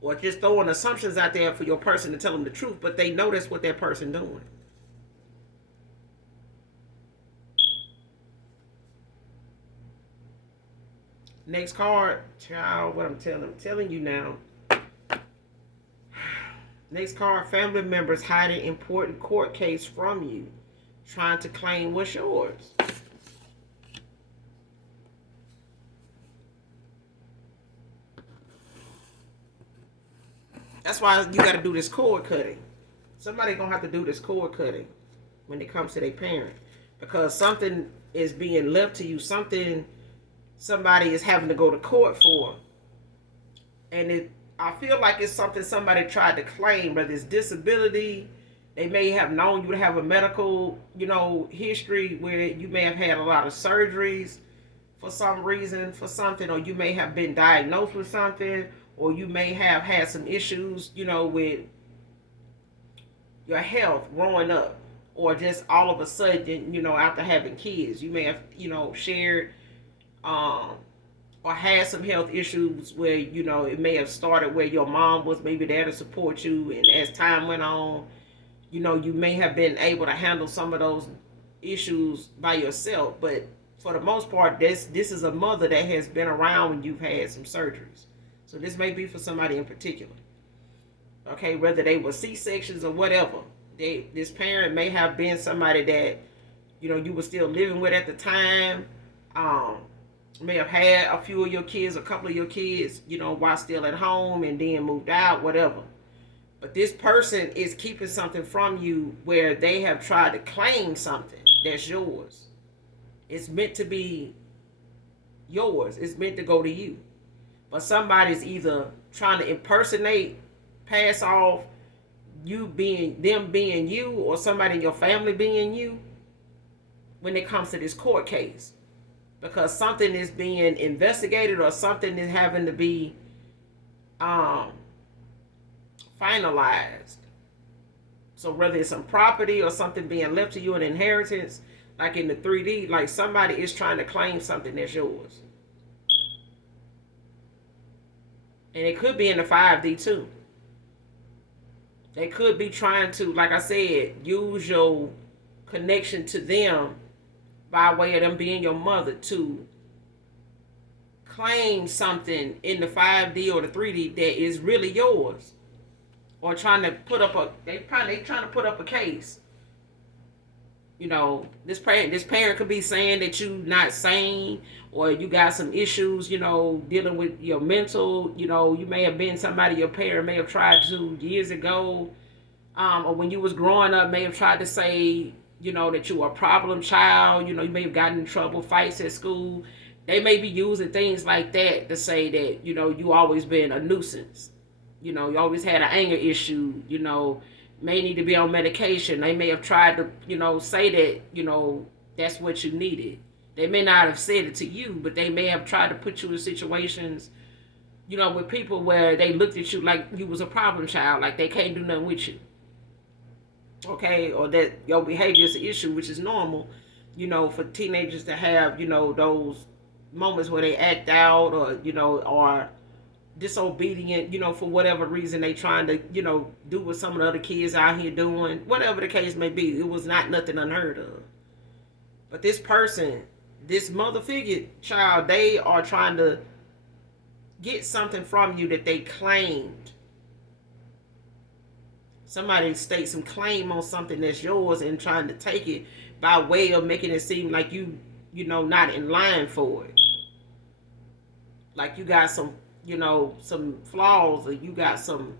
Or just throwing assumptions out there for your person to tell them the truth. But they know that's what that person doing. Next card, child, what I'm telling you now. Next card, family members hiding important court case from you, trying to claim what's yours. That's why you got to do this cord cutting. Somebody gonna have to do this cord cutting when it comes to their parent, because something is being left to you. Somebody is having to go to court for, and I feel like it's something somebody tried to claim, whether it's disability. They may have known you to have a medical, history where you may have had a lot of surgeries for some reason, for something, or you may have been diagnosed with something, or you may have had some issues, with your health growing up, or just all of a sudden, after having kids, you may have, shared or had some health issues where, it may have started where your mom was maybe there to support you. And as time went on, you may have been able to handle some of those issues by yourself. But for the most part, this is a mother that has been around when you've had some surgeries. So this may be for somebody in particular. Okay, whether they were C-sections or whatever. This parent may have been somebody that, you were still living with at the time. May have had a few of your kids, a couple of your kids, while still at home, and then moved out, whatever. But this person is keeping something from you where they have tried to claim something that's yours. It's meant to be yours. It's meant to go to you. But somebody's either trying to impersonate, pass off them being you, or somebody in your family being you when it comes to this court case. Because something is being investigated, or something is having to be finalized. So whether it's some property or something being left to you in inheritance, like in the 3D, like somebody is trying to claim something that's yours. And it could be in the 5D too. They could be trying to, like I said, use your connection to them by way of them being your mother to claim something in the 5D or the 3D that is really yours, or trying to put up they trying to put up a case. You know, this parent could be saying that you not sane, or you got some issues, you know, dealing with your mental. You know, you may have been somebody your parent may have tried to years ago, or when you was growing up, may have tried to say, you know, that you were a problem child. You know, you may have gotten in trouble, fights at school. They may be using things like that to say that, you know, you always been a nuisance. You know, you always had an anger issue, you know, may need to be on medication. They may have tried to, you know, say that, you know, that's what you needed. They may not have said it to you, but they may have tried to put you in situations, you know, with people where they looked at you like you was a problem child, like they can't do nothing with you. Okay, or that your behavior is an issue, which is normal, you know, for teenagers to have, you know, those moments where they act out, or, you know, are disobedient, you know, for whatever reason they trying to, you know, do what some of the other kids out here doing, whatever the case may be. It was not nothing unheard of. But this person, this mother figure child, they are trying to get something from you that they claimed. Somebody stakes some claim on something that's yours and trying to take it by way of making it seem like you know, not in line for it. Like you got some, you know, some flaws, or you got some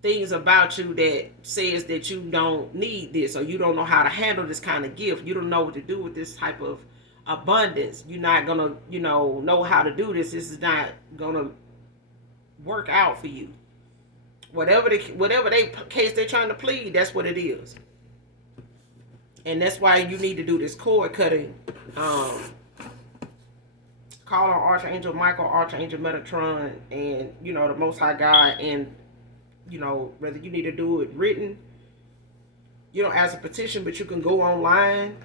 things about you that says that you don't need this, or you don't know how to handle this kind of gift. You don't know what to do with this type of abundance. You're not gonna, you know how to do this. This is not gonna work out for you. Whatever they case they're trying to plead, that's what it is. And that's why you need to do this cord cutting. Call on Archangel Michael, Archangel Metatron, and, you know, the Most High God. And, you know, whether you need to do it written, you know, as a petition, but you can go online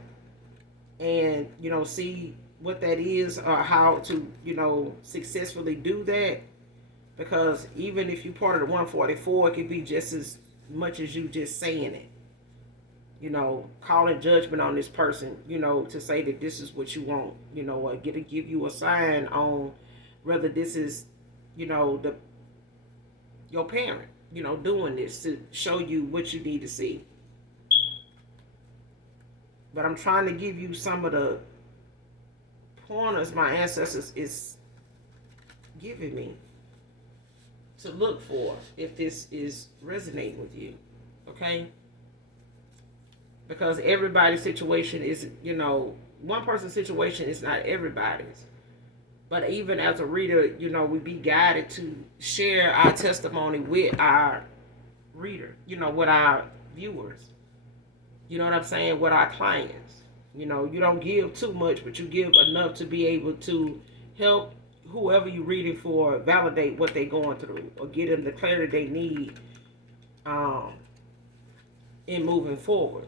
and, you know, see what that is, or how to, you know, successfully do that. Because even if you part of the 144, it could be just as much as you just saying it. You know, calling judgment on this person, you know, to say that this is what you want, you know, or give you a sign on whether this is, you know, your parent, you know, doing this to show you what you need to see. But I'm trying to give you some of the pointers my ancestors is giving me to look for if this is resonating with you, okay? Because everybody's situation is, you know, one person's situation is not everybody's. But even as a reader, you know, we be guided to share our testimony with our reader, you know, with our viewers. You know what I'm saying? With our clients. You know, you don't give too much, but you give enough to be able to help whoever you're reading for validate what they're going through, or get them the clarity they need in moving forward.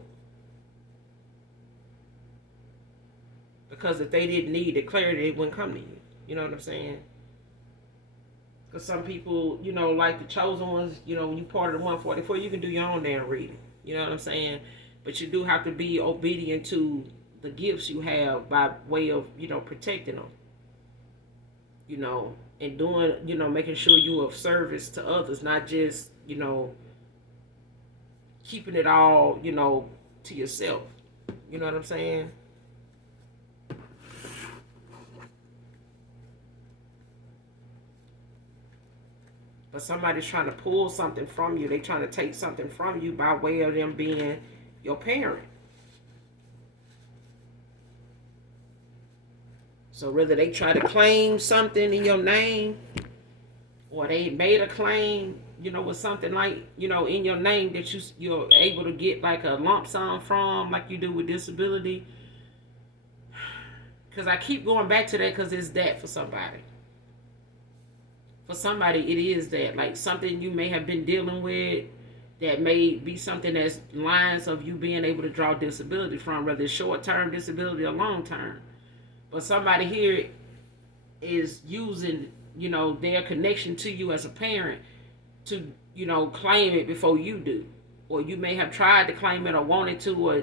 Because if they didn't need the clarity, it wouldn't come to you. You know what I'm saying? Because some people, you know, like the chosen ones, you know, when you part of the 144, you can do your own damn reading. You know what I'm saying? But you do have to be obedient to the gifts you have by way of, you know, protecting them. You know, and doing, you know, making sure you're of service to others, not just, you know, keeping it all, you know, to yourself. You know what I'm saying? But somebody's trying to pull something from you. They're trying to take something from you by way of them being your parent. So whether they try to claim something in your name, or they made a claim, you know, with something like, you know, in your name that you're able to get like a lump sum from, like you do with disability. Because I keep going back to that because it's that for somebody. For somebody, it is that. Like something you may have been dealing with that may be something that's lines of you being able to draw disability from, whether it's short-term disability or long-term. But somebody here is using, you know, their connection to you as a parent to, you know, claim it before you do. or you may have tried to claim it or wanted to, or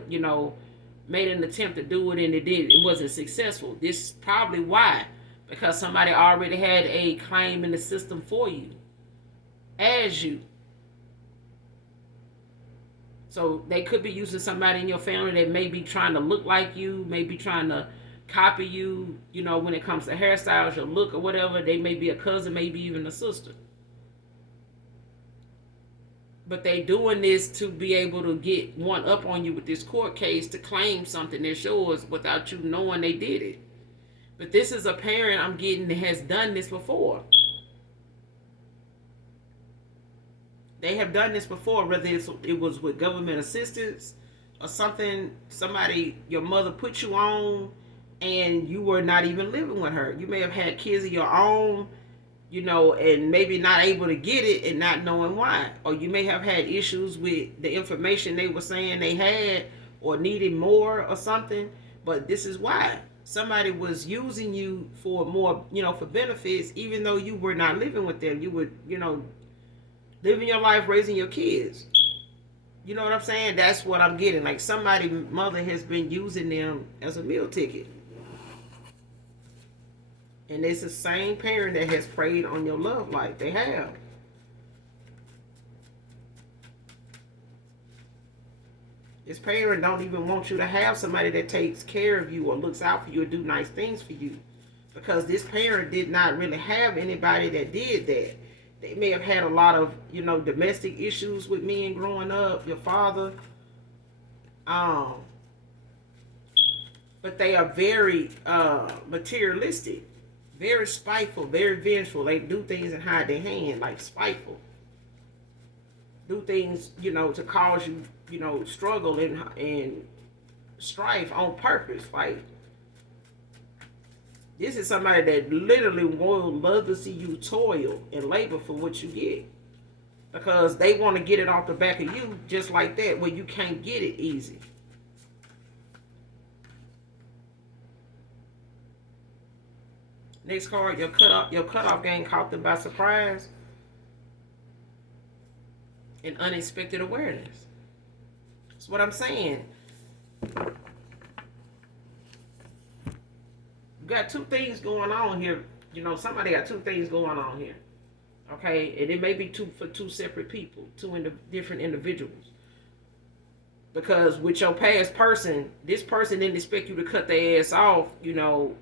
made an attempt to do it and it wasn't successful. This is probably why, because somebody already had a claim in the system for you as you. So they could be using somebody in your family that may be trying to look like you, may be trying to copy you, when it comes to hairstyles, your look or whatever. They may be a cousin, maybe even a sister. But they doing this to be able to get one up on you with this court case to claim something that's yours without you knowing they did it. But this is a parent I'm getting that has done this before. They have done this before, whether it was with government assistance or something, somebody, your mother put you on and you were not even living with her. You may have had kids of your own, and maybe not able to get it and not knowing why. Or you may have had issues with the information they were saying they had or needed more or something. But this is why. Somebody was using you for more, for benefits, even though you were not living with them. You would, living your life, raising your kids. You know what I'm saying? That's what I'm getting. Like somebody's mother has been using them as a meal ticket. And it's the same parent that has preyed on your love life. They have. This parent don't even want you to have somebody that takes care of you or looks out for you or do nice things for you. Because this parent did not really have anybody that did that. They may have had a lot of, domestic issues with men growing up, your father. But they are very materialistic, very spiteful, very vengeful. They do things and hide their hand, like spiteful. Do things, to cause you, struggle and strife on purpose. Like, this is somebody that literally will love to see you toil and labor for what you get. Because they want to get it off the back of you just like that, where you can't get it easy. Next card, your cutoff game caught them by surprise and unexpected awareness. That's what I'm saying. Got two things going on here. Somebody got two things going on here. Okay, and it may be for two separate people, different individuals. Because with your past person, this person didn't expect you to cut their ass off,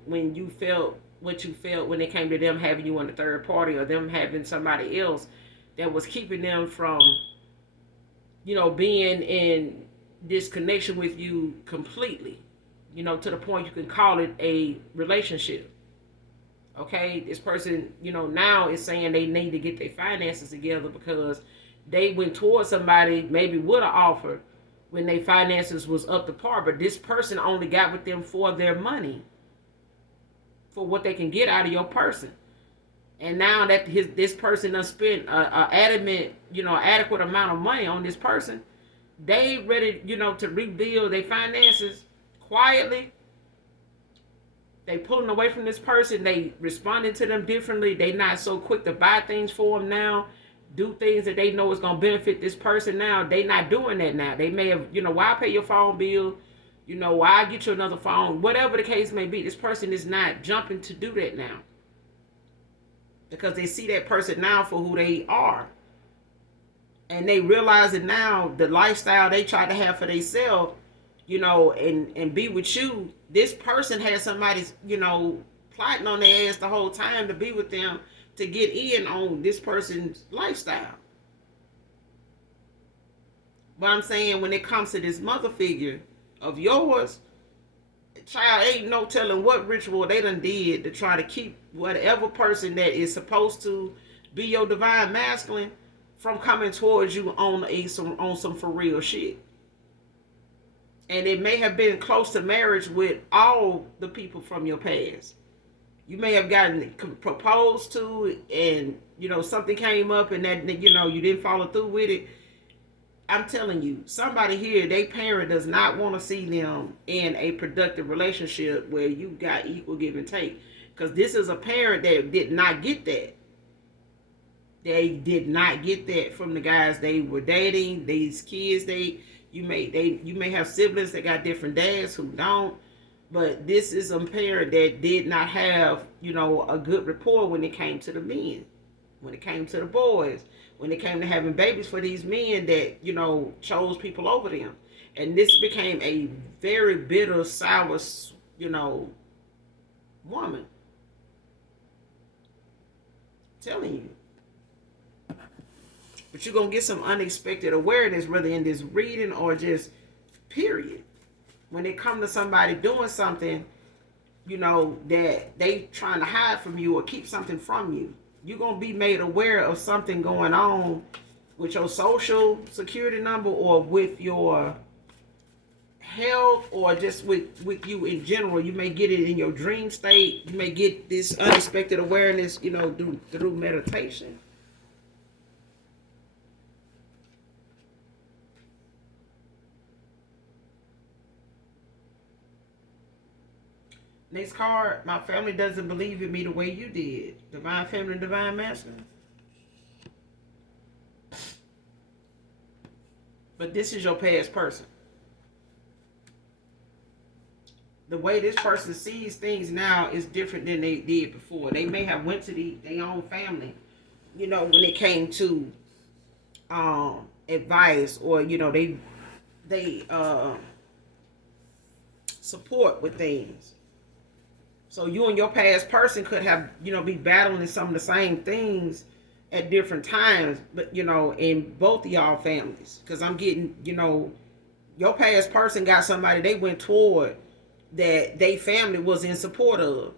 when you felt what you felt when it came to them having you on the third party or them having somebody else that was keeping them from, being in this connection with you completely, to the point you can call it a relationship. Okay, this person, now is saying they need to get their finances together because they went towards somebody maybe with an offer when their finances was up to par, but this person only got with them for their money, for what they can get out of your person. And now that this person done spent adequate amount of money on this person, they ready, to rebuild their finances quietly. They pulling away from this person. They responding to them differently. They not so quick to buy things for them now. Do things that they know is going to benefit this person now. They not doing that now. They may have, why pay your phone bill? Why get you another phone? Whatever the case may be, this person is not jumping to do that now. Because they see that person now for who they are. And they realize that now the lifestyle they try to have for themselves, and be with you, this person has somebody, plotting on their ass the whole time to be with them to get in on this person's lifestyle. But I'm saying when it comes to this mother figure of yours, child, ain't no telling what ritual they done did to try to keep whatever person that is supposed to be your divine masculine from coming towards you on some for real shit. And it may have been close to marriage with all the people from your past. You may have gotten proposed to and, something came up and that, you didn't follow through with it. I'm telling you, somebody here, their parent does not want to see them in a productive relationship where you got equal give and take. Because this is a parent that did not get that. They did not get that from the guys they were dating. These kids, you may have siblings that got different dads who don't. But this is a parent that did not have, a good rapport when it came to the men, when it came to the boys, when it came to having babies for these men that, chose people over them. And this became a very bitter, sour, woman. I'm telling you. But you're going to get some unexpected awareness, whether in this reading or just period. When it comes to somebody doing something, that they trying to hide from you or keep something from you, you're going to be made aware of something going on with your social security number or with your health or just with you in general. You may get it in your dream state. You may get this unexpected awareness, through meditation. Next card, my family doesn't believe in me the way you did. Divine feminine, divine masculine. But this is your past person. The way this person sees things now is different than they did before. They may have went to their own family, when it came to advice or, they support with things. So you and your past person could have, be battling some of the same things at different times, but, in both of y'all families. Because I'm getting, your past person got somebody they went toward that they family was in support of.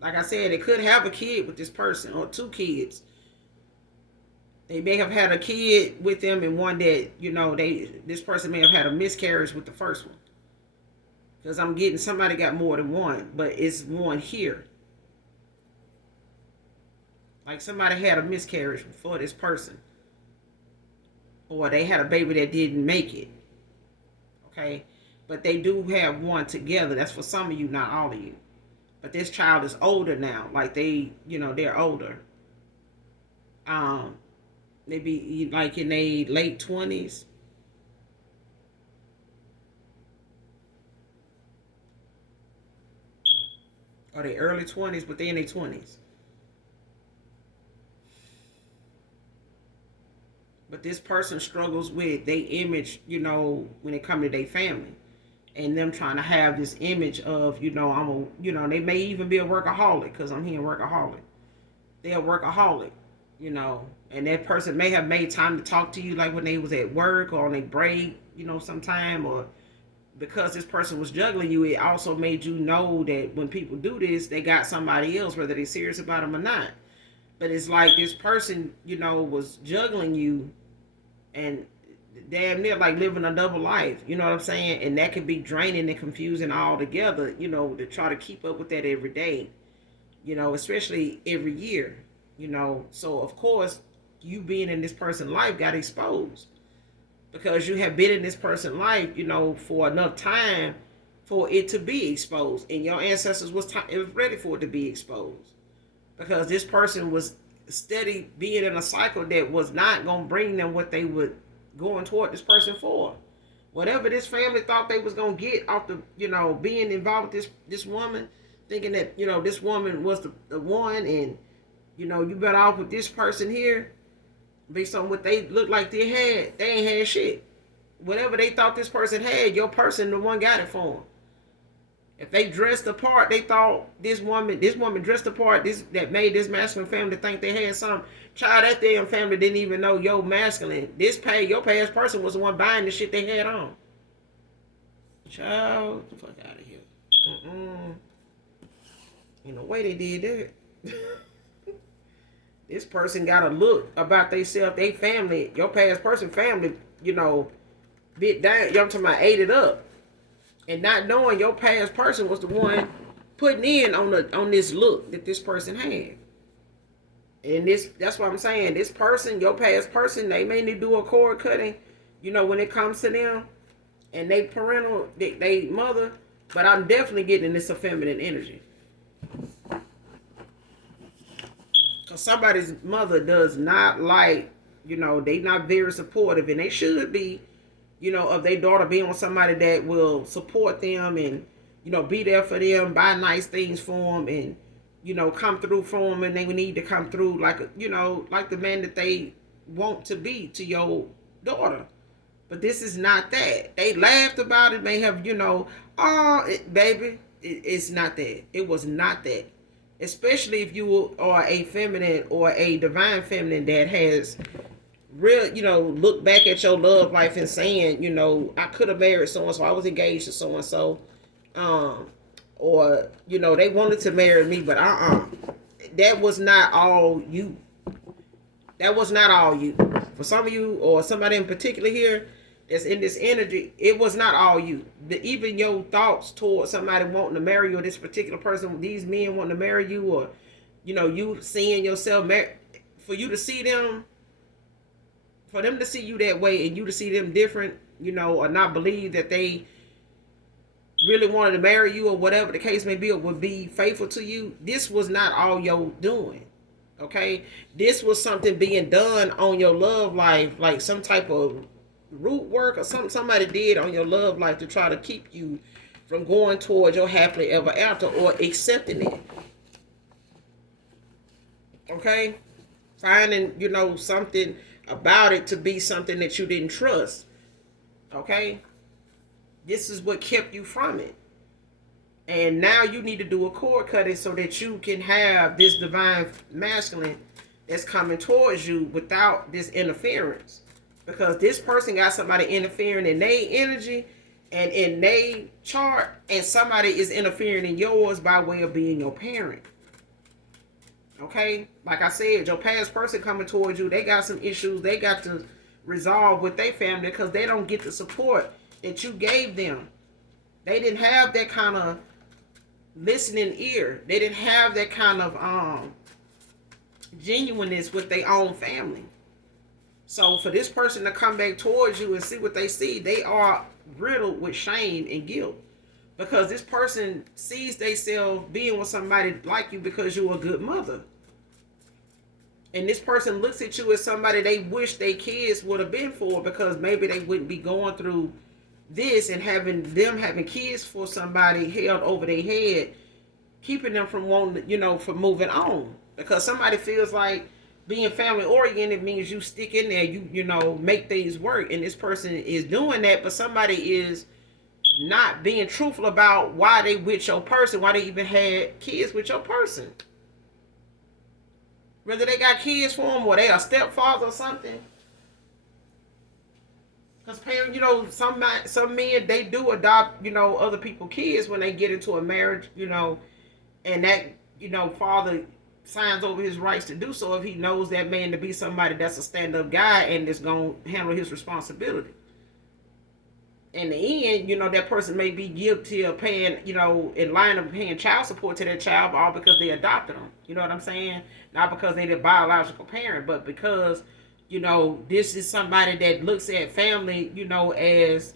Like I said, they could have a kid with this person or two kids. They may have had a kid with them and one that, this person may have had a miscarriage with the first one. Because I'm getting somebody got more than one, but it's one here. Like somebody had a miscarriage for this person. Or they had a baby that didn't make it. Okay? But they do have one together. That's for some of you, not all of you. But this child is older now. Like they're older. Maybe like in their late 20s. Or their early 20s, but they're in their 20s. But this person struggles with their image, when it comes to their family. And them trying to have this image of, they may even be a workaholic, because I'm hearing workaholic. They're a workaholic, and that person may have made time to talk to you like when they was at work or on a break, sometime, or because this person was juggling you, it also made you know that when people do this, they got somebody else, whether they're serious about them or not. But it's like this person, was juggling you and damn near like living a double life. You know what I'm saying? And that could be draining and confusing altogether, to try to keep up with that every day, especially every year, So, of course, you being in this person's life got exposed. Because you have been in this person's life, for enough time for it to be exposed. And your ancestors was ready for it to be exposed. Because this person was steady being in a cycle that was not going to bring them what they were going toward this person for. Whatever this family thought they was going to get off the, being involved with this woman, thinking that, this woman was the one and, you better off with this person here. Based on what they looked like they ain't had shit. Whatever they thought this person had, your person, the one got it for them. If they dressed the part, they thought this woman dressed the part that made this masculine family think they had something. Child, that damn family didn't even know your masculine. Your past person was the one buying the shit they had on. Child, the fuck out of here. In the way they did that. This person got a look about themselves, they family, your past person family, bit down, I'm talking about ate it up. And not knowing your past person was the one putting in on this look that this person had. And that's what I'm saying. This person, your past person, they may need to do a cord cutting, when it comes to them and they parental, they mother. But I'm definitely getting this feminine energy. Because somebody's mother does not like, they not very supportive, and they should be, of their daughter being with somebody that will support them and, be there for them, buy nice things for them, and, come through for them, and they need to come through like, like the man that they want to be to your daughter. But this is not that. They laughed about it. They have, baby, it's not that. It was not that. Especially if you are a feminine or a divine feminine that has real, look back at your love life and saying, I could have married so and so. I was engaged to so and so. Or, they wanted to marry me, but that was not all you. That was not all you. For some of you or somebody in particular here that's in this energy, it was not all you. Even your thoughts towards somebody wanting to marry you, or this particular person, these men wanting to marry you, or, you seeing yourself, for you to see them, for them to see you that way and you to see them different, or not believe that they really wanted to marry you or whatever the case may be, or would be faithful to you, this was not all your doing. Okay, this was something being done on your love life, like some type of root work or something somebody did on your love life to try to keep you from going towards your happily ever after or accepting it. Okay, finding something about it to be something that you didn't trust. Okay, this is what kept you from it. And now you need to do a cord cutting so that you can have this divine masculine that's coming towards you without this interference. Because this person got somebody interfering in their energy and in their chart, and somebody is interfering in yours by way of being your parent. Okay? Like I said, your past person coming towards you, they got some issues they got to resolve with their family because they don't get the support that you gave them. They didn't have that kind of listening ear. They didn't have that kind of genuineness with their own family. So for this person to come back towards you and see what they see, they are riddled with shame and guilt. Because this person sees themselves being with somebody like you because you're a good mother. And this person looks at you as somebody they wish their kids would have been for, because maybe they wouldn't be going through this and having kids for somebody held over their head, keeping them from wanting, from moving on. Because somebody feels like being family oriented means you stick in there, you make things work, and this person is doing that, but somebody is not being truthful about why they with your person, why they even had kids with your person. Whether they got kids for them or they are stepfather or something. Because parents, some men, they do adopt, other people's kids when they get into a marriage, and that, father signs over his rights to do so if he knows that man to be somebody that's a stand-up guy and is going to handle his responsibility. In the end, that person may be guilty of paying, in line of paying child support to their child, all because they adopted them. You know what I'm saying? Not because they're the biological parent, but because, this is somebody that looks at family, as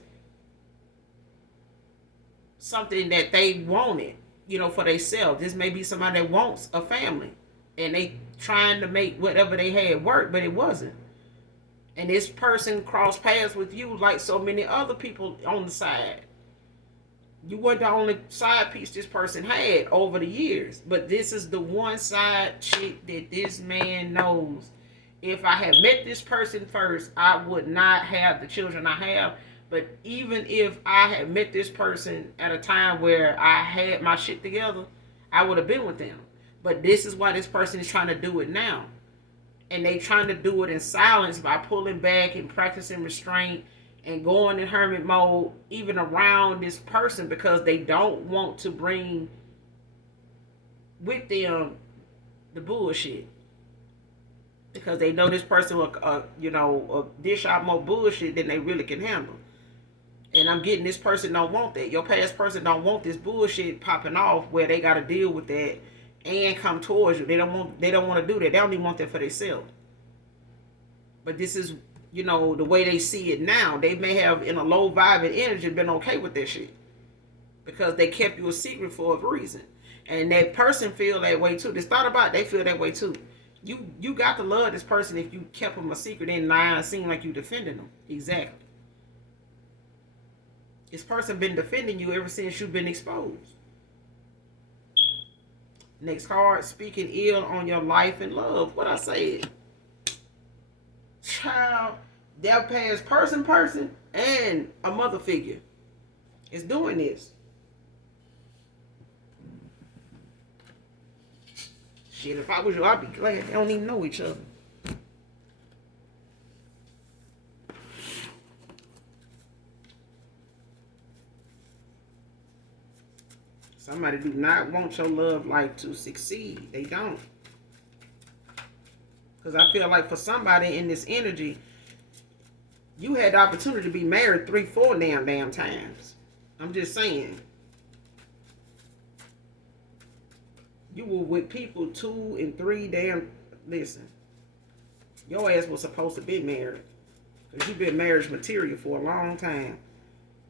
something that they wanted, for themselves. This may be somebody that wants a family, and they trying to make whatever they had work, but it wasn't. And this person crossed paths with you like so many other people on the side. You weren't the only side piece this person had over the years. But this is the one side chick that this man knows. If I had met this person first, I would not have the children I have. But even if I had met this person at a time where I had my shit together, I would have been with them. But this is why this person is trying to do it now. And they trying to do it in silence by pulling back and practicing restraint and going in hermit mode even around this person, because they don't want to bring with them the bullshit. Because they know this person will, dish out more bullshit than they really can handle. And I'm getting this person don't want that. Your past person don't want this bullshit popping off where they got to deal with that and come towards you. They don't want to do that. They don't even want that for themselves. But this is, the way they see it now. They may have, in a low vibe and energy, been okay with that shit, because they kept you a secret for a reason. And that person feel that way too. This thought about it, they feel that way too. You got to love this person if you kept them a secret and lying, seem like you defending them. Exactly. This person been defending you ever since you've been exposed. Next card, speaking ill on your life and love. What I said, child, that past person, and a mother figure is doing this. Shit, if I was you, I'd be glad they don't even know each other. Somebody do not want your love life to succeed. They don't. Because I feel like for somebody in this energy, you had the opportunity to be married 3-4 damn times. I'm just saying. You were with people 2 and 3 damn... Listen. Your ass was supposed to be married. Because you've been marriage material for a long time.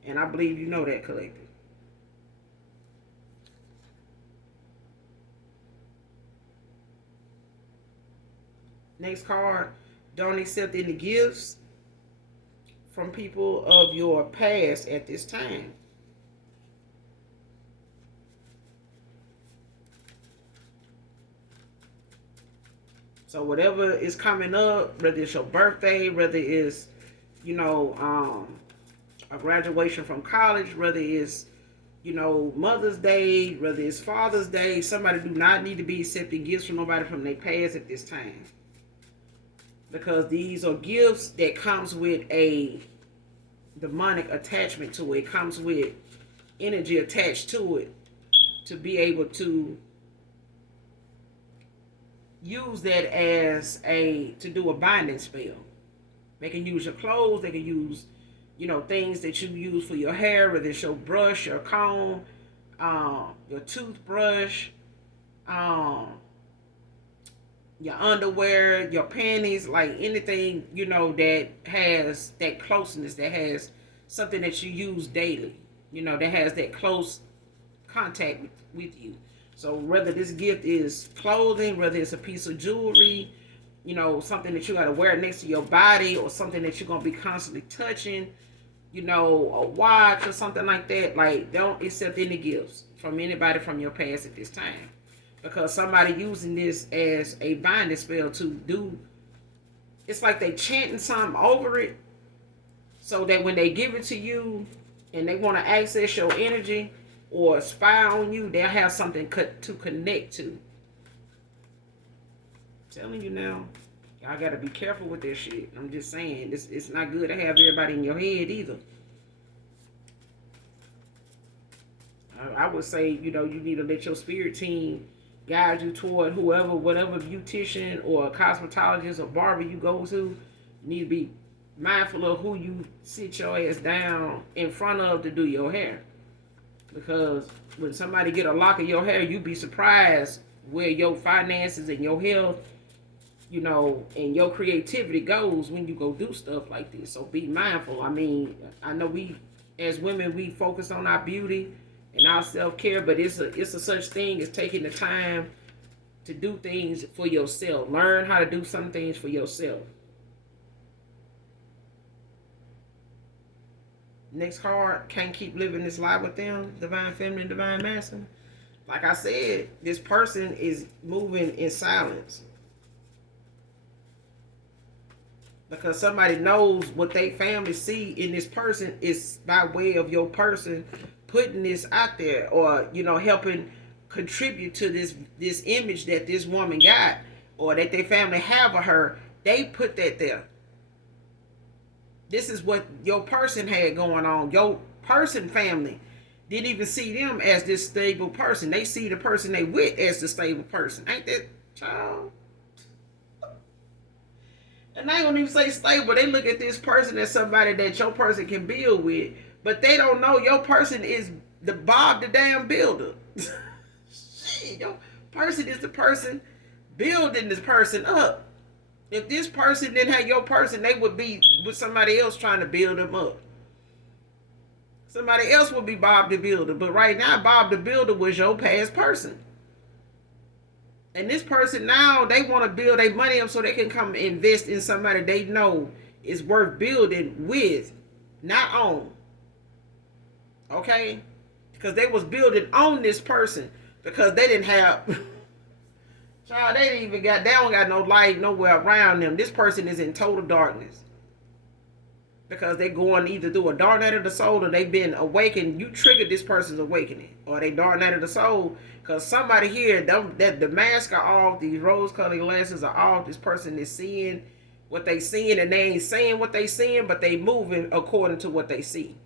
And I believe you know that, collective. Next card. Don't accept any gifts from people of your past at this time. So whatever is coming up, whether it's your birthday, whether it's, you know, a graduation from college, whether it's, you know, Mother's Day, whether it's Father's Day, somebody do not need to be accepting gifts from nobody from their past at this time. Because these are gifts that comes with a demonic attachment to it. It comes with energy attached to it to be able to use that as to do a binding spell. They can use your clothes. They can use, you know, things that you use for your hair, whether it's your brush, your comb, your toothbrush, your underwear, your panties, like anything, you know, that has that closeness, that has something that you use daily, you know, that has that close contact with you. So whether this gift is clothing, whether it's a piece of jewelry, you know, something that you got to wear next to your body, or something that you're going to be constantly touching, you know, a watch or something like that, like, don't accept any gifts from anybody from your past at this time. Because somebody using this as a binding spell to do, it's like they chanting something over it, so that when they give it to you and they want to access your energy or spy on you, they'll have something to connect to. I'm telling you now, y'all got to be careful with this shit. I'm just saying, it's not good to have everybody in your head either. I would say, you know, you need to let your spirit team guide you toward whatever beautician or cosmetologist or barber you go to. You need to be mindful of who you sit your ass down in front of to do your hair. Because when somebody get a lock of your hair, you be surprised where your finances and your health, you know, and your creativity goes when you go do stuff like this. So be mindful. I mean, I know we, as women, we focus on our beauty and our self-care, but it's a such thing as taking the time to do things for yourself. Learn how to do some things for yourself. Next card, can't keep living this life with them. Divine feminine, divine masculine. Like I said, this person is moving in silence. Because somebody knows what they family see in this person is by way of your person putting this out there, or, you know, helping contribute to this image that this woman got, or that their family have of her. They put that there. This is what your person had going on. Your person family didn't even see them as this stable person. They see the person they with as the stable person. Ain't that, child? And they don't even say stable. They look at this person as somebody that your person can build with. But they don't know your person is the Bob the damn builder. Shit, your person is the person building this person up. If this person didn't have your person, they would be with somebody else trying to build them up. Somebody else would be Bob the builder. But right now, Bob the builder was your past person. And this person now, they want to build their money up so they can come invest in somebody they know is worth building with, not on. Okay? Because they was building on this person because they didn't have child, they don't got no light nowhere around them. This person is in total darkness. Because they going either through a dark night of the soul or they been awakened. You triggered this person's awakening. Or they dark night of the soul. Because somebody here, that the mask are off, these rose-colored glasses are off. This person is seeing what they seeing, and they ain't saying what they seeing, but they moving according to what they see.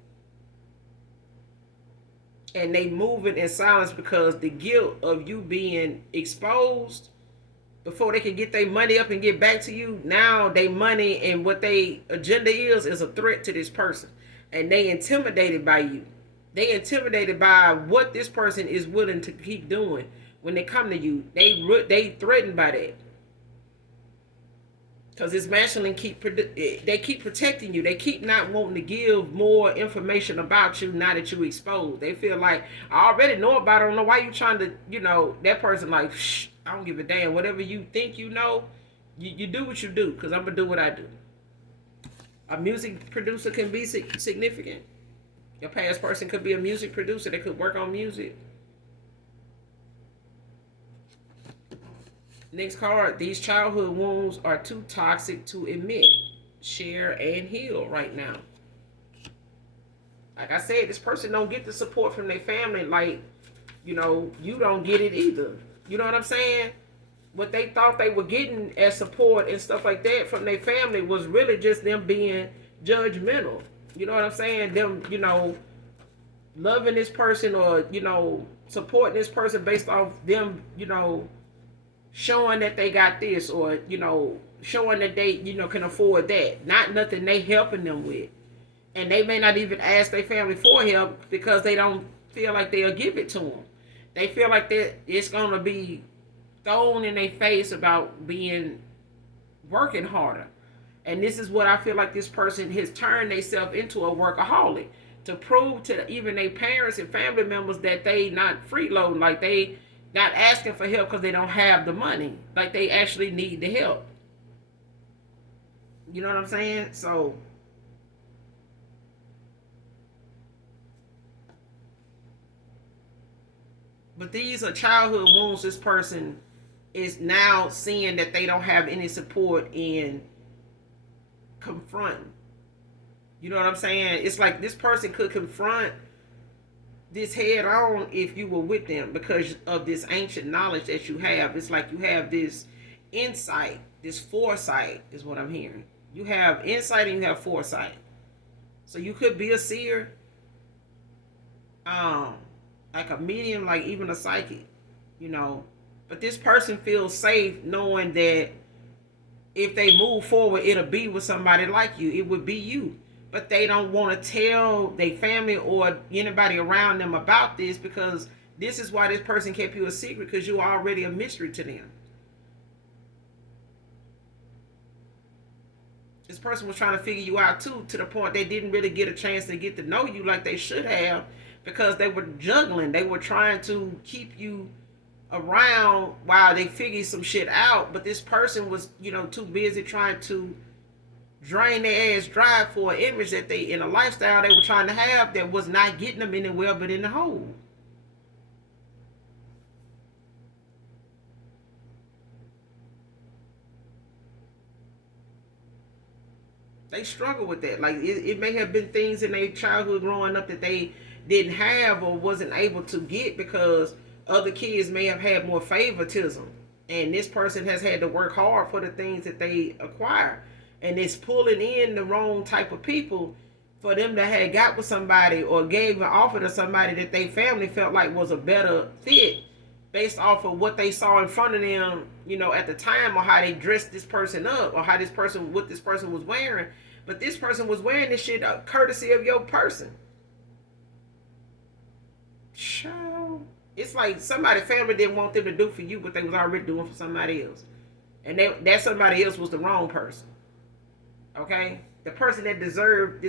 And they moving in silence because the guilt of you being exposed before they can get their money up and get back to you, now they money and what they agenda is a threat to this person. And they intimidated by you. They intimidated by what this person is willing to keep doing when they come to you. They threatened by that. Because this masculine they keep protecting you. They keep not wanting to give more information about you now that you exposed. They feel like, I already know about it. I don't know why you trying to, that person like, shh, I don't give a damn. Whatever you think you know, you do what you do, because I'm going to do what I do. A music producer can be significant. Your past person could be a music producer. They could work on music. Next card, these childhood wounds are too toxic to admit, share, and heal right now. Like I said, this person don't get the support from their family like, you don't get it either. You know what I'm saying? What they thought they were getting as support and stuff like that from their family was really just them being judgmental. You know what I'm saying? Them, loving this person or, supporting this person based off them, showing that they got this or, showing that they, can afford that. Not nothing they helping them with. And they may not even ask their family for help because they don't feel like they'll give it to them. They feel like that it's going to be thrown in their face about working harder. And this is what I feel like this person has turned themselves into a workaholic to prove to even their parents and family members that they not freeloading, like they not asking for help because they don't have the money. Like they actually need the help. You know what I'm saying? So but these are childhood wounds this person is now seeing that they don't have any support in confronting. You know what I'm saying? It's like this person could confront this head on if you were with them because of this ancient knowledge that you have. It's like you have this insight, this foresight is what I'm hearing. You have insight and you have foresight. So you could be a seer, like a medium, like even a psychic, But this person feels safe knowing that if they move forward, it'll be with somebody like you. It would be you. But they don't want to tell their family or anybody around them about this because this is why this person kept you a secret, because you're already a mystery to them. This person was trying to figure you out too, to the point they didn't really get a chance to get to know you like they should have because they were juggling. They were trying to keep you around while they figured some shit out. But this person was, too busy trying to drain their ass dry for an image that they, in a lifestyle they were trying to have that was not getting them anywhere but in the hole. They struggle with that. Like it may have been things in their childhood growing up that they didn't have or wasn't able to get because other kids may have had more favoritism. And this person has had to work hard for the things that they acquire. And it's pulling in the wrong type of people for them to have got with somebody or gave an offer to somebody that their family felt like was a better fit based off of what they saw in front of them, at the time, or how they dressed this person up, or how what this person was wearing. But this person was wearing this shit courtesy of your person. Sure. It's like somebody's family didn't want them to do for you what they was already doing for somebody else. And that somebody else was the wrong person. Okay? The person that deserved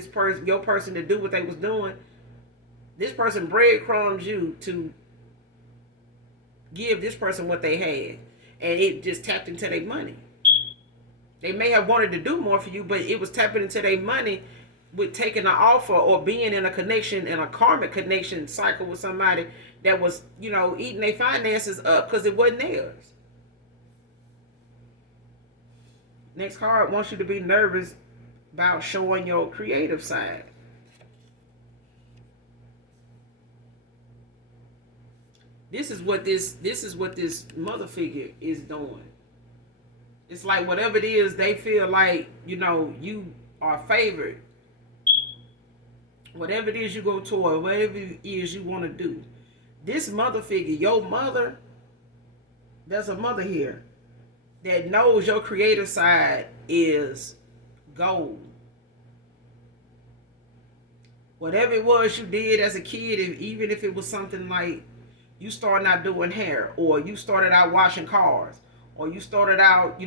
your person to do what they was doing, this person breadcrumbs you to give this person what they had. and it just tapped into their money. They may have wanted to do more for you, but it was tapping into their money with taking an offer or being in a connection, in a karmic connection cycle with somebody that was, eating their finances up because it wasn't theirs. Next card wants you to be nervous about showing your creative side. This is what this mother figure is doing. It's like whatever it is, they feel like, you are favored. Whatever it is you go toward, whatever it is you want to do. This mother figure, your mother, there's a mother here that knows your creative side is gold. Whatever it was you did as a kid, even if it was something like you started out doing hair, or you started out washing cars, or you started out,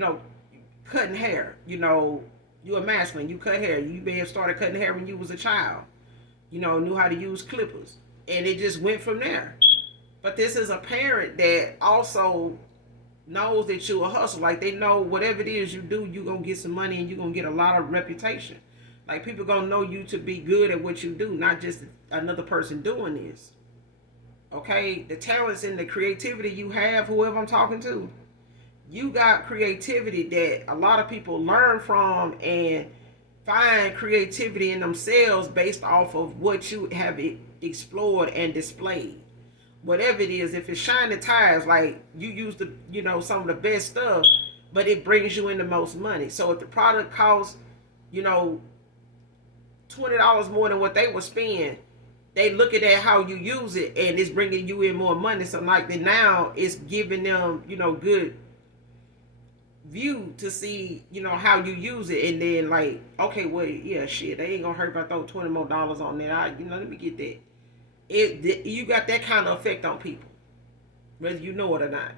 cutting hair. You're masculine, you cut hair. You may have started cutting hair when you was a child. Knew how to use clippers. And it just went from there. But this is a parent that also knows that you're a hustler. Like, they know whatever it is you do, you're going to get some money and you're going to get a lot of reputation. Like, people going to know you to be good at what you do, not just another person doing this. Okay? The talents and the creativity you have, whoever I'm talking to, you got creativity that a lot of people learn from and find creativity in themselves based off of what you have explored and displayed. Whatever it is, if it's shining tires, like you use some of the best stuff, but it brings you in the most money. So if the product costs, $20 more than what they would spend, they look at how you use it and it's bringing you in more money. So like that now it's giving them, good view to see, how you use it. And then like, okay, well, yeah, shit, they ain't gonna hurt if I throw $20 more on there. Let me get that. You got that kind of effect on people, whether you know it or not.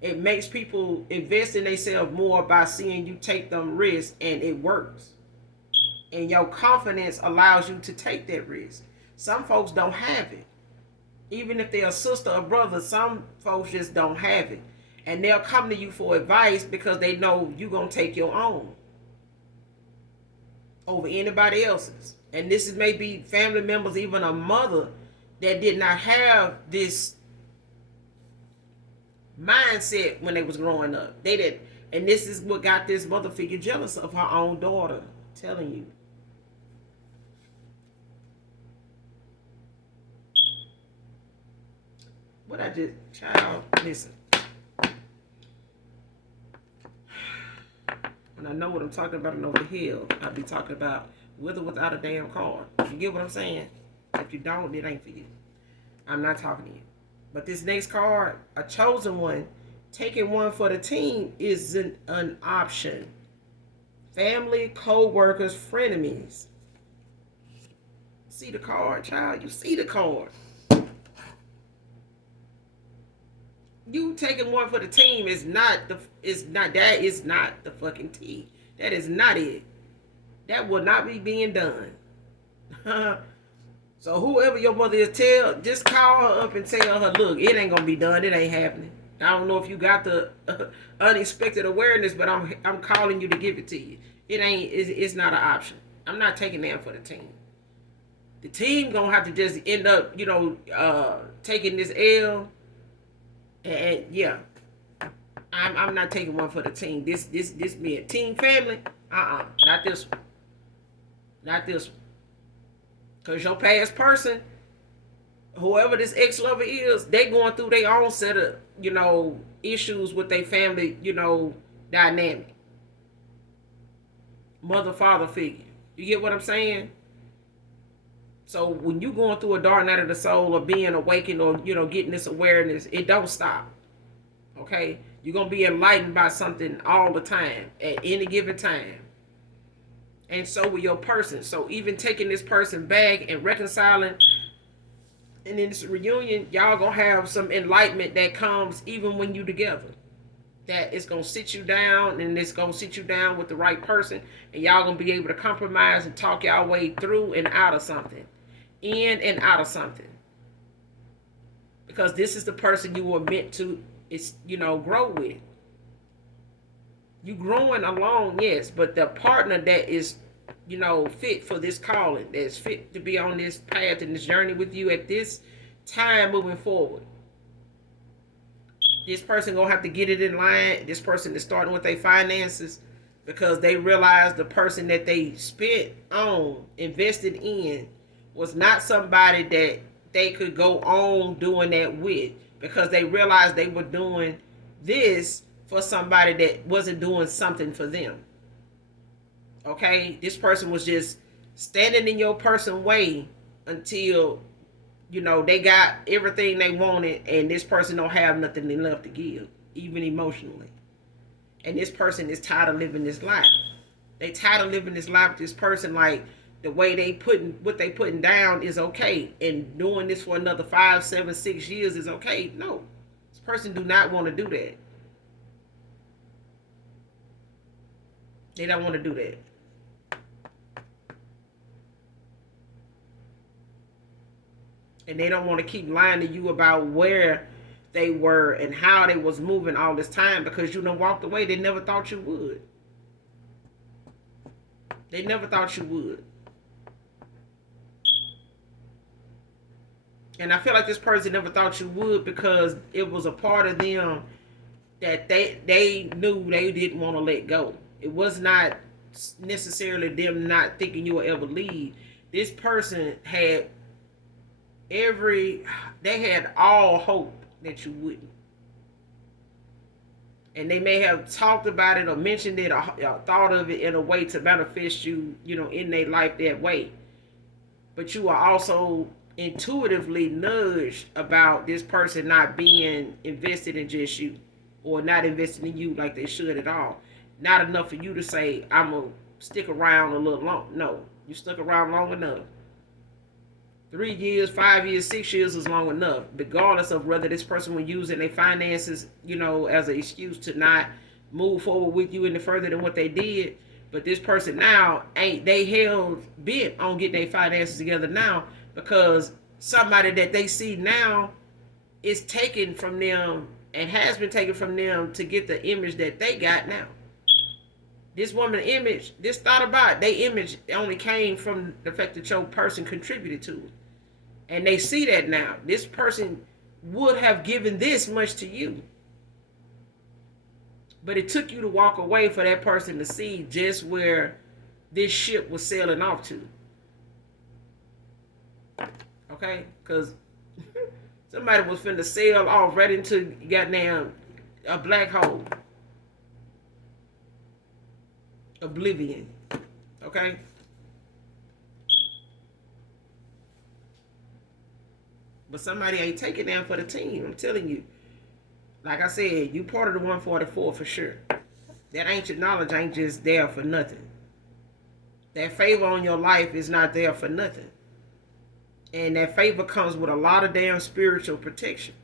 It makes people invest in themselves more by seeing you take them risks, and it works. And your confidence allows you to take that risk. Some folks don't have it. Even if they're a sister or brother, some folks just don't have it. And they'll come to you for advice because they know you're going to take your own over anybody else's. And this is maybe family members, even a mother that did not have this mindset when they was growing up. They did. And this is what got this mother figure jealous of her own daughter. I'm telling you. What I just, child, listen. When I know what I'm talking about and know the hell, I'll be talking about with or without a damn card. You get what I'm saying? If you don't, it ain't for you. I'm not talking to you. But this next card, a chosen one, taking one for the team isn't an option. Family, co-workers, frenemies. See the card, child. You see the card. You taking one for the team is not the fucking tea. That is not it. That will not be being done. So whoever your mother is, just call her up and tell her, look, it ain't gonna be done. It ain't happening. I don't know if you got the unexpected awareness, but I'm calling you to give it to you. It's not an option. I'm not taking that for the team. The team gonna have to just end up, taking this L. And yeah, I'm not taking one for the team. This being team family, not this one. Not this one. Because your past person, whoever this ex-lover is, they going through their own set of, issues with their family, dynamic. Mother, father figure. You get what I'm saying? So when you going through a dark night of the soul or being awakened or, getting this awareness, it don't stop. Okay? You're going to be enlightened by something all the time, at any given time. And so will your person. So even taking this person back and reconciling, and in this reunion, y'all going to have some enlightenment that comes even when you together. That it's going to sit you down, and it's going to sit you down with the right person, and y'all going to be able to compromise and talk y'all way through and out of something. In and out of something. Because this is the person you were meant to it's, grow with. You growing along, yes, but the partner that is, fit for this calling, that's fit to be on this path and this journey with you at this time moving forward. This person gonna have to get it in line. This person is starting with their finances because they realize the person that they spent on, invested in, was not somebody that they could go on doing that with, because they realized they were doing this for somebody that wasn't doing something for them. Okay, this person was just standing in your person way until they got everything they wanted, and this person don't have nothing left to give, even emotionally. And this person is tired of living this life. They tired of living this life with this person. Like, the way they putting down is okay, and doing this for another 5, 7, 6 years is okay. No, this person do not want to do that. They don't want to do that. And they don't want to keep lying to you about where they were and how they was moving all this time, because you done walked away. They never thought you would. They never thought you would. And I feel like this person never thought you would because it was a part of them that they knew they didn't want to let go. It was not necessarily them not thinking you would ever leave. This person had they had all hope that you wouldn't. And they may have talked about it or mentioned it or thought of it in a way to manifest you, in their life that way. But you are also intuitively nudged about this person not being invested in just you, or not invested in you like they should at all. Not enough for you to say, I'm going to stick around a little long. No, you stuck around long enough. 3 years, 5 years, 6 years is long enough, regardless of whether this person was using their finances, as an excuse to not move forward with you any further than what they did. But this person now they held bent on getting their finances together now, because somebody that they see now is taken from them and has been taken from them to get the image that they got now. This woman image, this thought about their image only came from the fact that your person contributed to it. And they see that now. This person would have given this much to you. But it took you to walk away for that person to see just where this ship was sailing off to. Okay? Because somebody was finna sail off right into goddamn a black hole. Oblivion. Okay? But somebody ain't taking them for the team. I'm telling you. Like I said, you part of the 144 for sure. That ancient knowledge ain't just there for nothing. That favor on your life is not there for nothing. And that favor comes with a lot of damn spiritual protection.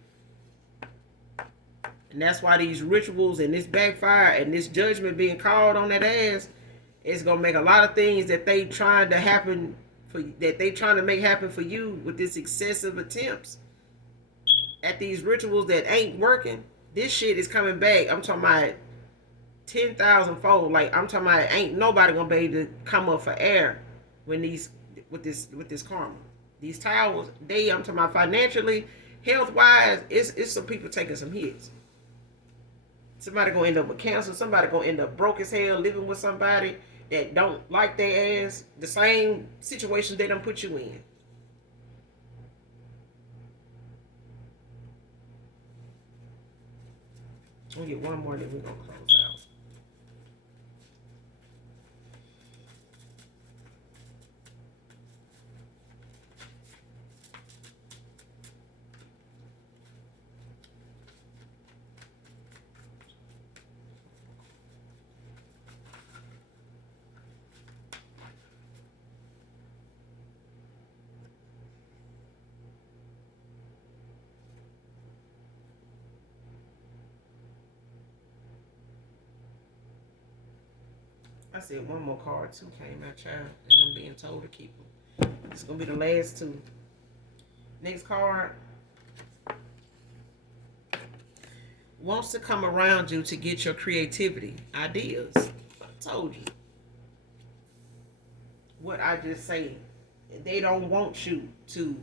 And that's why these rituals and this backfire and this judgment being called on that ass, it's gonna make a lot of things that they trying to happen that they trying to make happen for you with this excessive attempts at these rituals that ain't working. This shit is coming back. I'm talking about 10,000 fold. Like, I'm talking about ain't nobody gonna be able to come up for air when with this karma. These towels, I'm talking about financially, health wise, it's some people taking some hits. Somebody gonna end up with cancer. Somebody gonna end up broke as hell living with somebody that don't like their ass. The same situation they done put you in. We'll get one more, then we're gonna close out. I said one more card too came out, child, and I'm being told to keep them. It's gonna be the last two. Next card. wants to come around you to get your creativity ideas. I told you what I just said. They don't want you to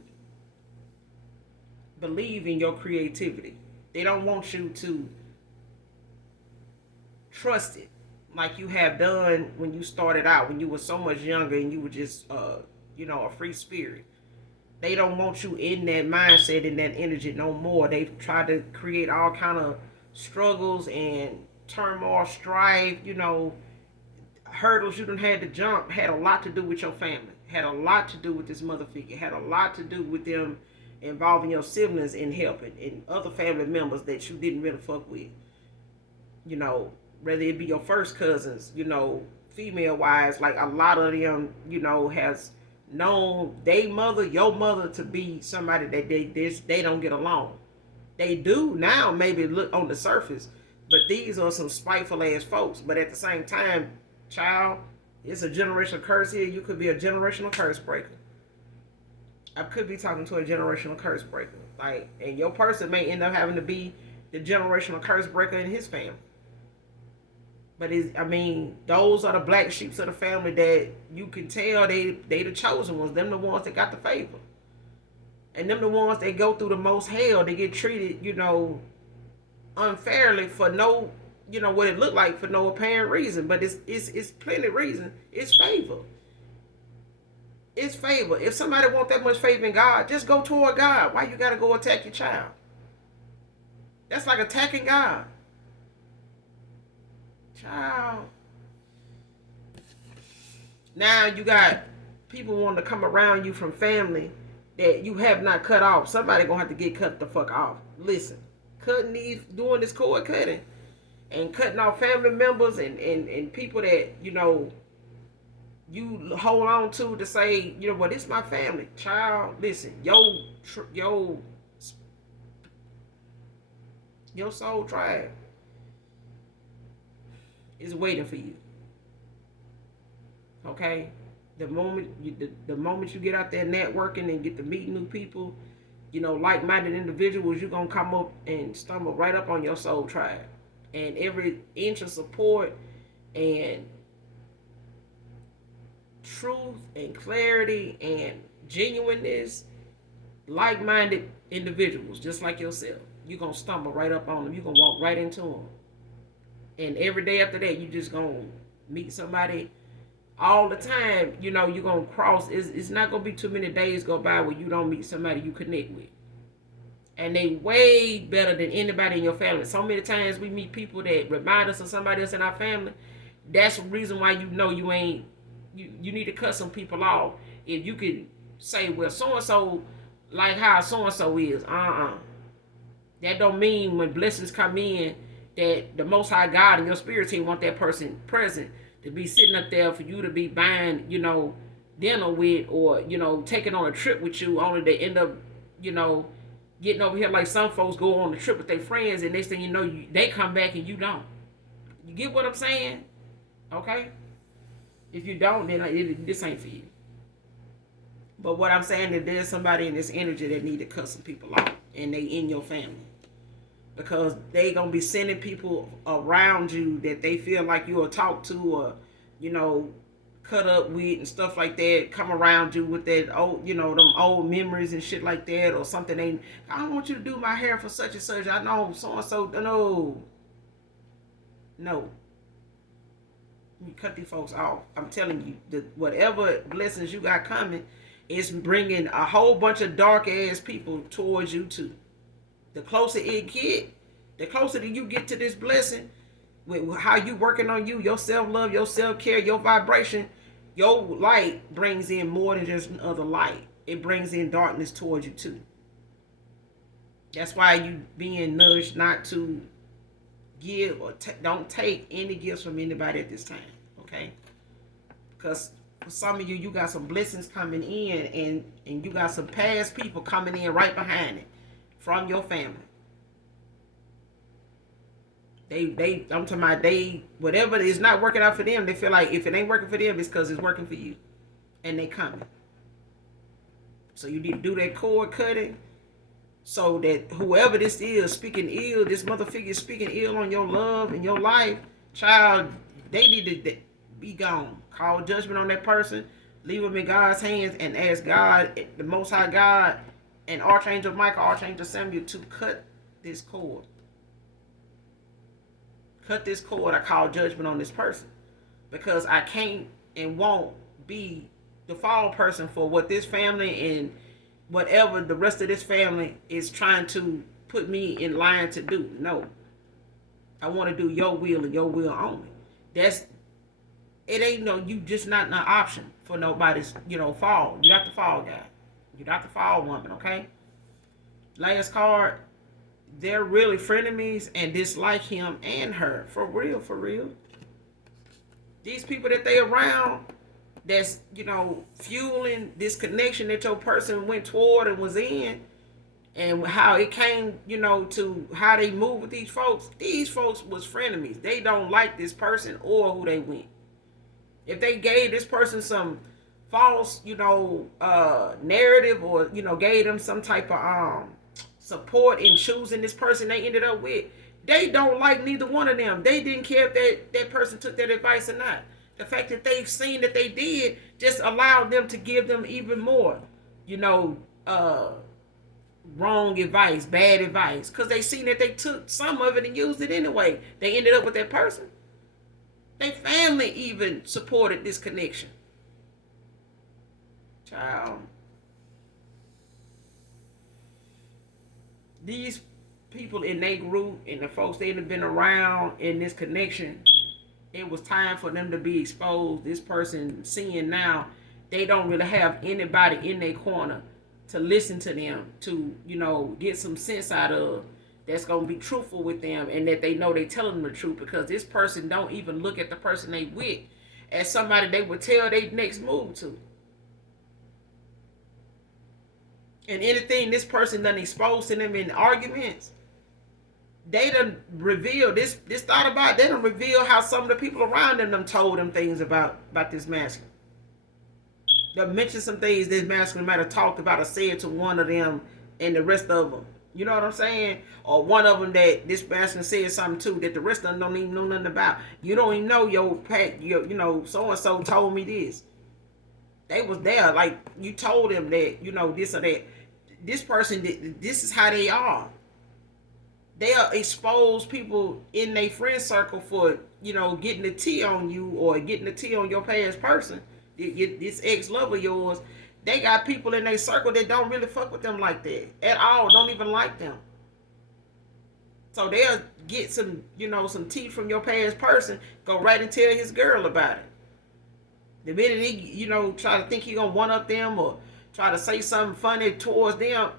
believe in your creativity. They don't want you to trust it like you have done when you started out, when you were so much younger and you were just, a free spirit. They don't want you in that mindset and that energy no more. They've tried to create all kind of struggles and turmoil, strife, hurdles you done had to jump. Had a lot to do with your family. Had a lot to do with this mother figure. Had a lot to do with them involving your siblings in helping and other family members that you didn't really fuck with. Whether it be your first cousins, female wise, like a lot of them, has known they mother, your mother, to be somebody that they don't get along. They do now maybe look on the surface, but these are some spiteful ass folks. But at the same time, child, it's a generational curse here. You could be a generational curse breaker. I could be talking to a generational curse breaker. And your person may end up having to be the generational curse breaker in his family. But those are the black sheep of the family that you can tell they the chosen ones. Them the ones that got the favor. And them the ones that go through the most hell. They get treated, unfairly for no, what it looked like for no apparent reason. But it's plenty of reason. It's favor. It's favor. If somebody want that much favor in God, just go toward God. Why you gotta go attack your child? That's like attacking God. Child. Now you got people wanting to come around you from family that you have not cut off. Somebody gonna have to get cut the fuck off. Listen, doing this cord cutting and cutting off family members and people that you hold on to say, it's my family. Child, listen, your soul tribe is waiting for you. Okay? The moment you get out there networking and get to meet new people, like-minded individuals, you're going to come up and stumble right up on your soul tribe. And every inch of support and truth and clarity and genuineness, like-minded individuals just like yourself, you're going to stumble right up on them. You're going to walk right into them. And every day after that, you just going to meet somebody all the time. You're going to cross. It's not going to be too many days go by where you don't meet somebody you connect with. And they way better than anybody in your family. So many times we meet people that remind us of somebody else in our family. That's the reason why you ain't, you need to cut some people off. If you can say, well, so-and-so like how so-and-so is. That don't mean when blessings come in that the Most High God and your spirit team want that person present to be sitting up there for you to be buying, dinner with, or, taking on a trip with you, only to end up, getting over here like some folks go on a trip with their friends and next thing you know, they come back and you don't. You get what I'm saying? Okay? If you don't, then this ain't for you. But what I'm saying is there's somebody in this energy that need to cut some people off, and they in your family. Because they gonna be sending people around you that they feel like you'll talk to, or cut up with and stuff like that, come around you with that old, them old memories and shit like that, or something. I don't want you to do my hair for such and such. I know so and so. No. You cut these folks off. I'm telling you, whatever blessings you got coming, it's bringing a whole bunch of dark ass people towards you too. The closer it get, the closer that you get to this blessing, with how you working on you, your self-love, your self-care, your vibration, your light brings in more than just another light. It brings in darkness towards you too. That's why you being nudged not to give or don't take any gifts from anybody at this time, okay? Because for some of you, you got some blessings coming in, and you got some past people coming in right behind it from your family. I'm talking about whatever is not working out for them, they feel like if it ain't working for them, it's because it's working for you. And they coming. So you need to do that cord cutting so that whoever this is speaking ill, this mother figure speaking ill on your love and your life, child, they need to be gone. Call judgment on that person, leave them in God's hands, and ask God, the Most High God, and Archangel Michael, Archangel Samuel, to cut this cord. Cut this cord. I call judgment on this person, because I can't and won't be the fall person for what this family and whatever the rest of this family is trying to put me in line to do. No, I want to do your will and your will only. That's it. Ain't no, you just not an option for nobody's, fall. You're not the fall guy. You're not the fall woman. Okay. Last card. They're really frenemies and dislike him and her. For real, for real. These people that they around, that's, fueling this connection that your person went toward and was in, and how it came, to how they move with these folks. These folks was frenemies. They don't like this person or who they went. If they gave this person some false, narrative, or, gave them some type of support in choosing this person they ended up with, they don't like neither one of them. They didn't care if that person took that advice or not. The fact that they've seen that they did just allowed them to give them even more, wrong advice, bad advice, because they seen that they took some of it and used it anyway. They ended up with that person. Their family even supported this connection. Child. These people in their group and the folks they have been around in this connection, it was time for them to be exposed. This person seeing now, they don't really have anybody in their corner to listen to them, to, get some sense out of, that's going to be truthful with them, and that they know they telling them the truth, because this person don't even look at the person they with as somebody they would tell their next move to. And anything this person done exposed to them in arguments, they done reveal this thought about, they done reveal how some of the people around them done told them things about this masculine. They mentioned some things this masculine might have talked about or said to one of them and the rest of them. You know what I'm saying? Or one of them that this masculine said something to that the rest of them don't even know nothing about. You don't even know your so-and-so told me this. They was there, like you told them that, this or that. This person, this is how they are. They'll expose people in their friend circle for, getting the tea on you or getting the tea on your past person. This ex-lover of yours, they got people in their circle that don't really fuck with them like that at all, don't even like them. So they'll get some, some tea from your past person, go right and tell his girl about it. The minute he, try to think he gonna one up them or try to say something funny towards them,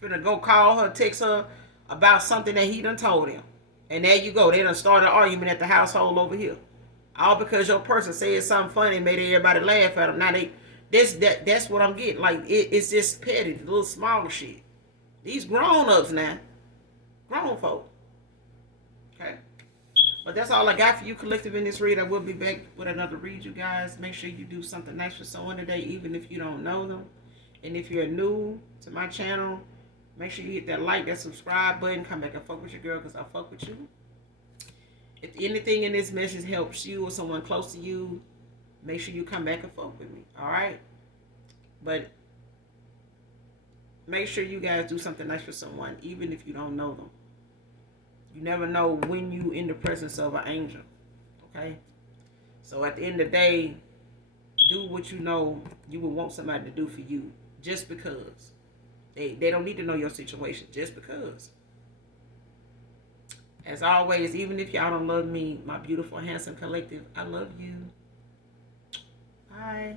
gonna go call her, text her about something that he done told him. And there you go. They done started an argument at the household over here. All because your person said something funny and made everybody laugh at them. Now that's what I'm getting. Like, it's just petty, little small shit. These grown-ups now. Grown folk. Okay? But that's all I got for you, collective, in this read. I will be back with another read, you guys. Make sure you do something nice for someone today, even if you don't know them. And if you're new to my channel, make sure you hit that like, that subscribe button. Come back and fuck with your girl, because I fuck with you. If anything in this message helps you or someone close to you, make sure you come back and fuck with me. Alright? But make sure you guys do something nice for someone, even if you don't know them. You never know when you in the presence of an angel. Okay? So at the end of the day, do what you know you would want somebody to do for you. Just because. They don't need to know your situation. Just because. As always, even if y'all don't love me, my beautiful, handsome collective, I love you. Bye.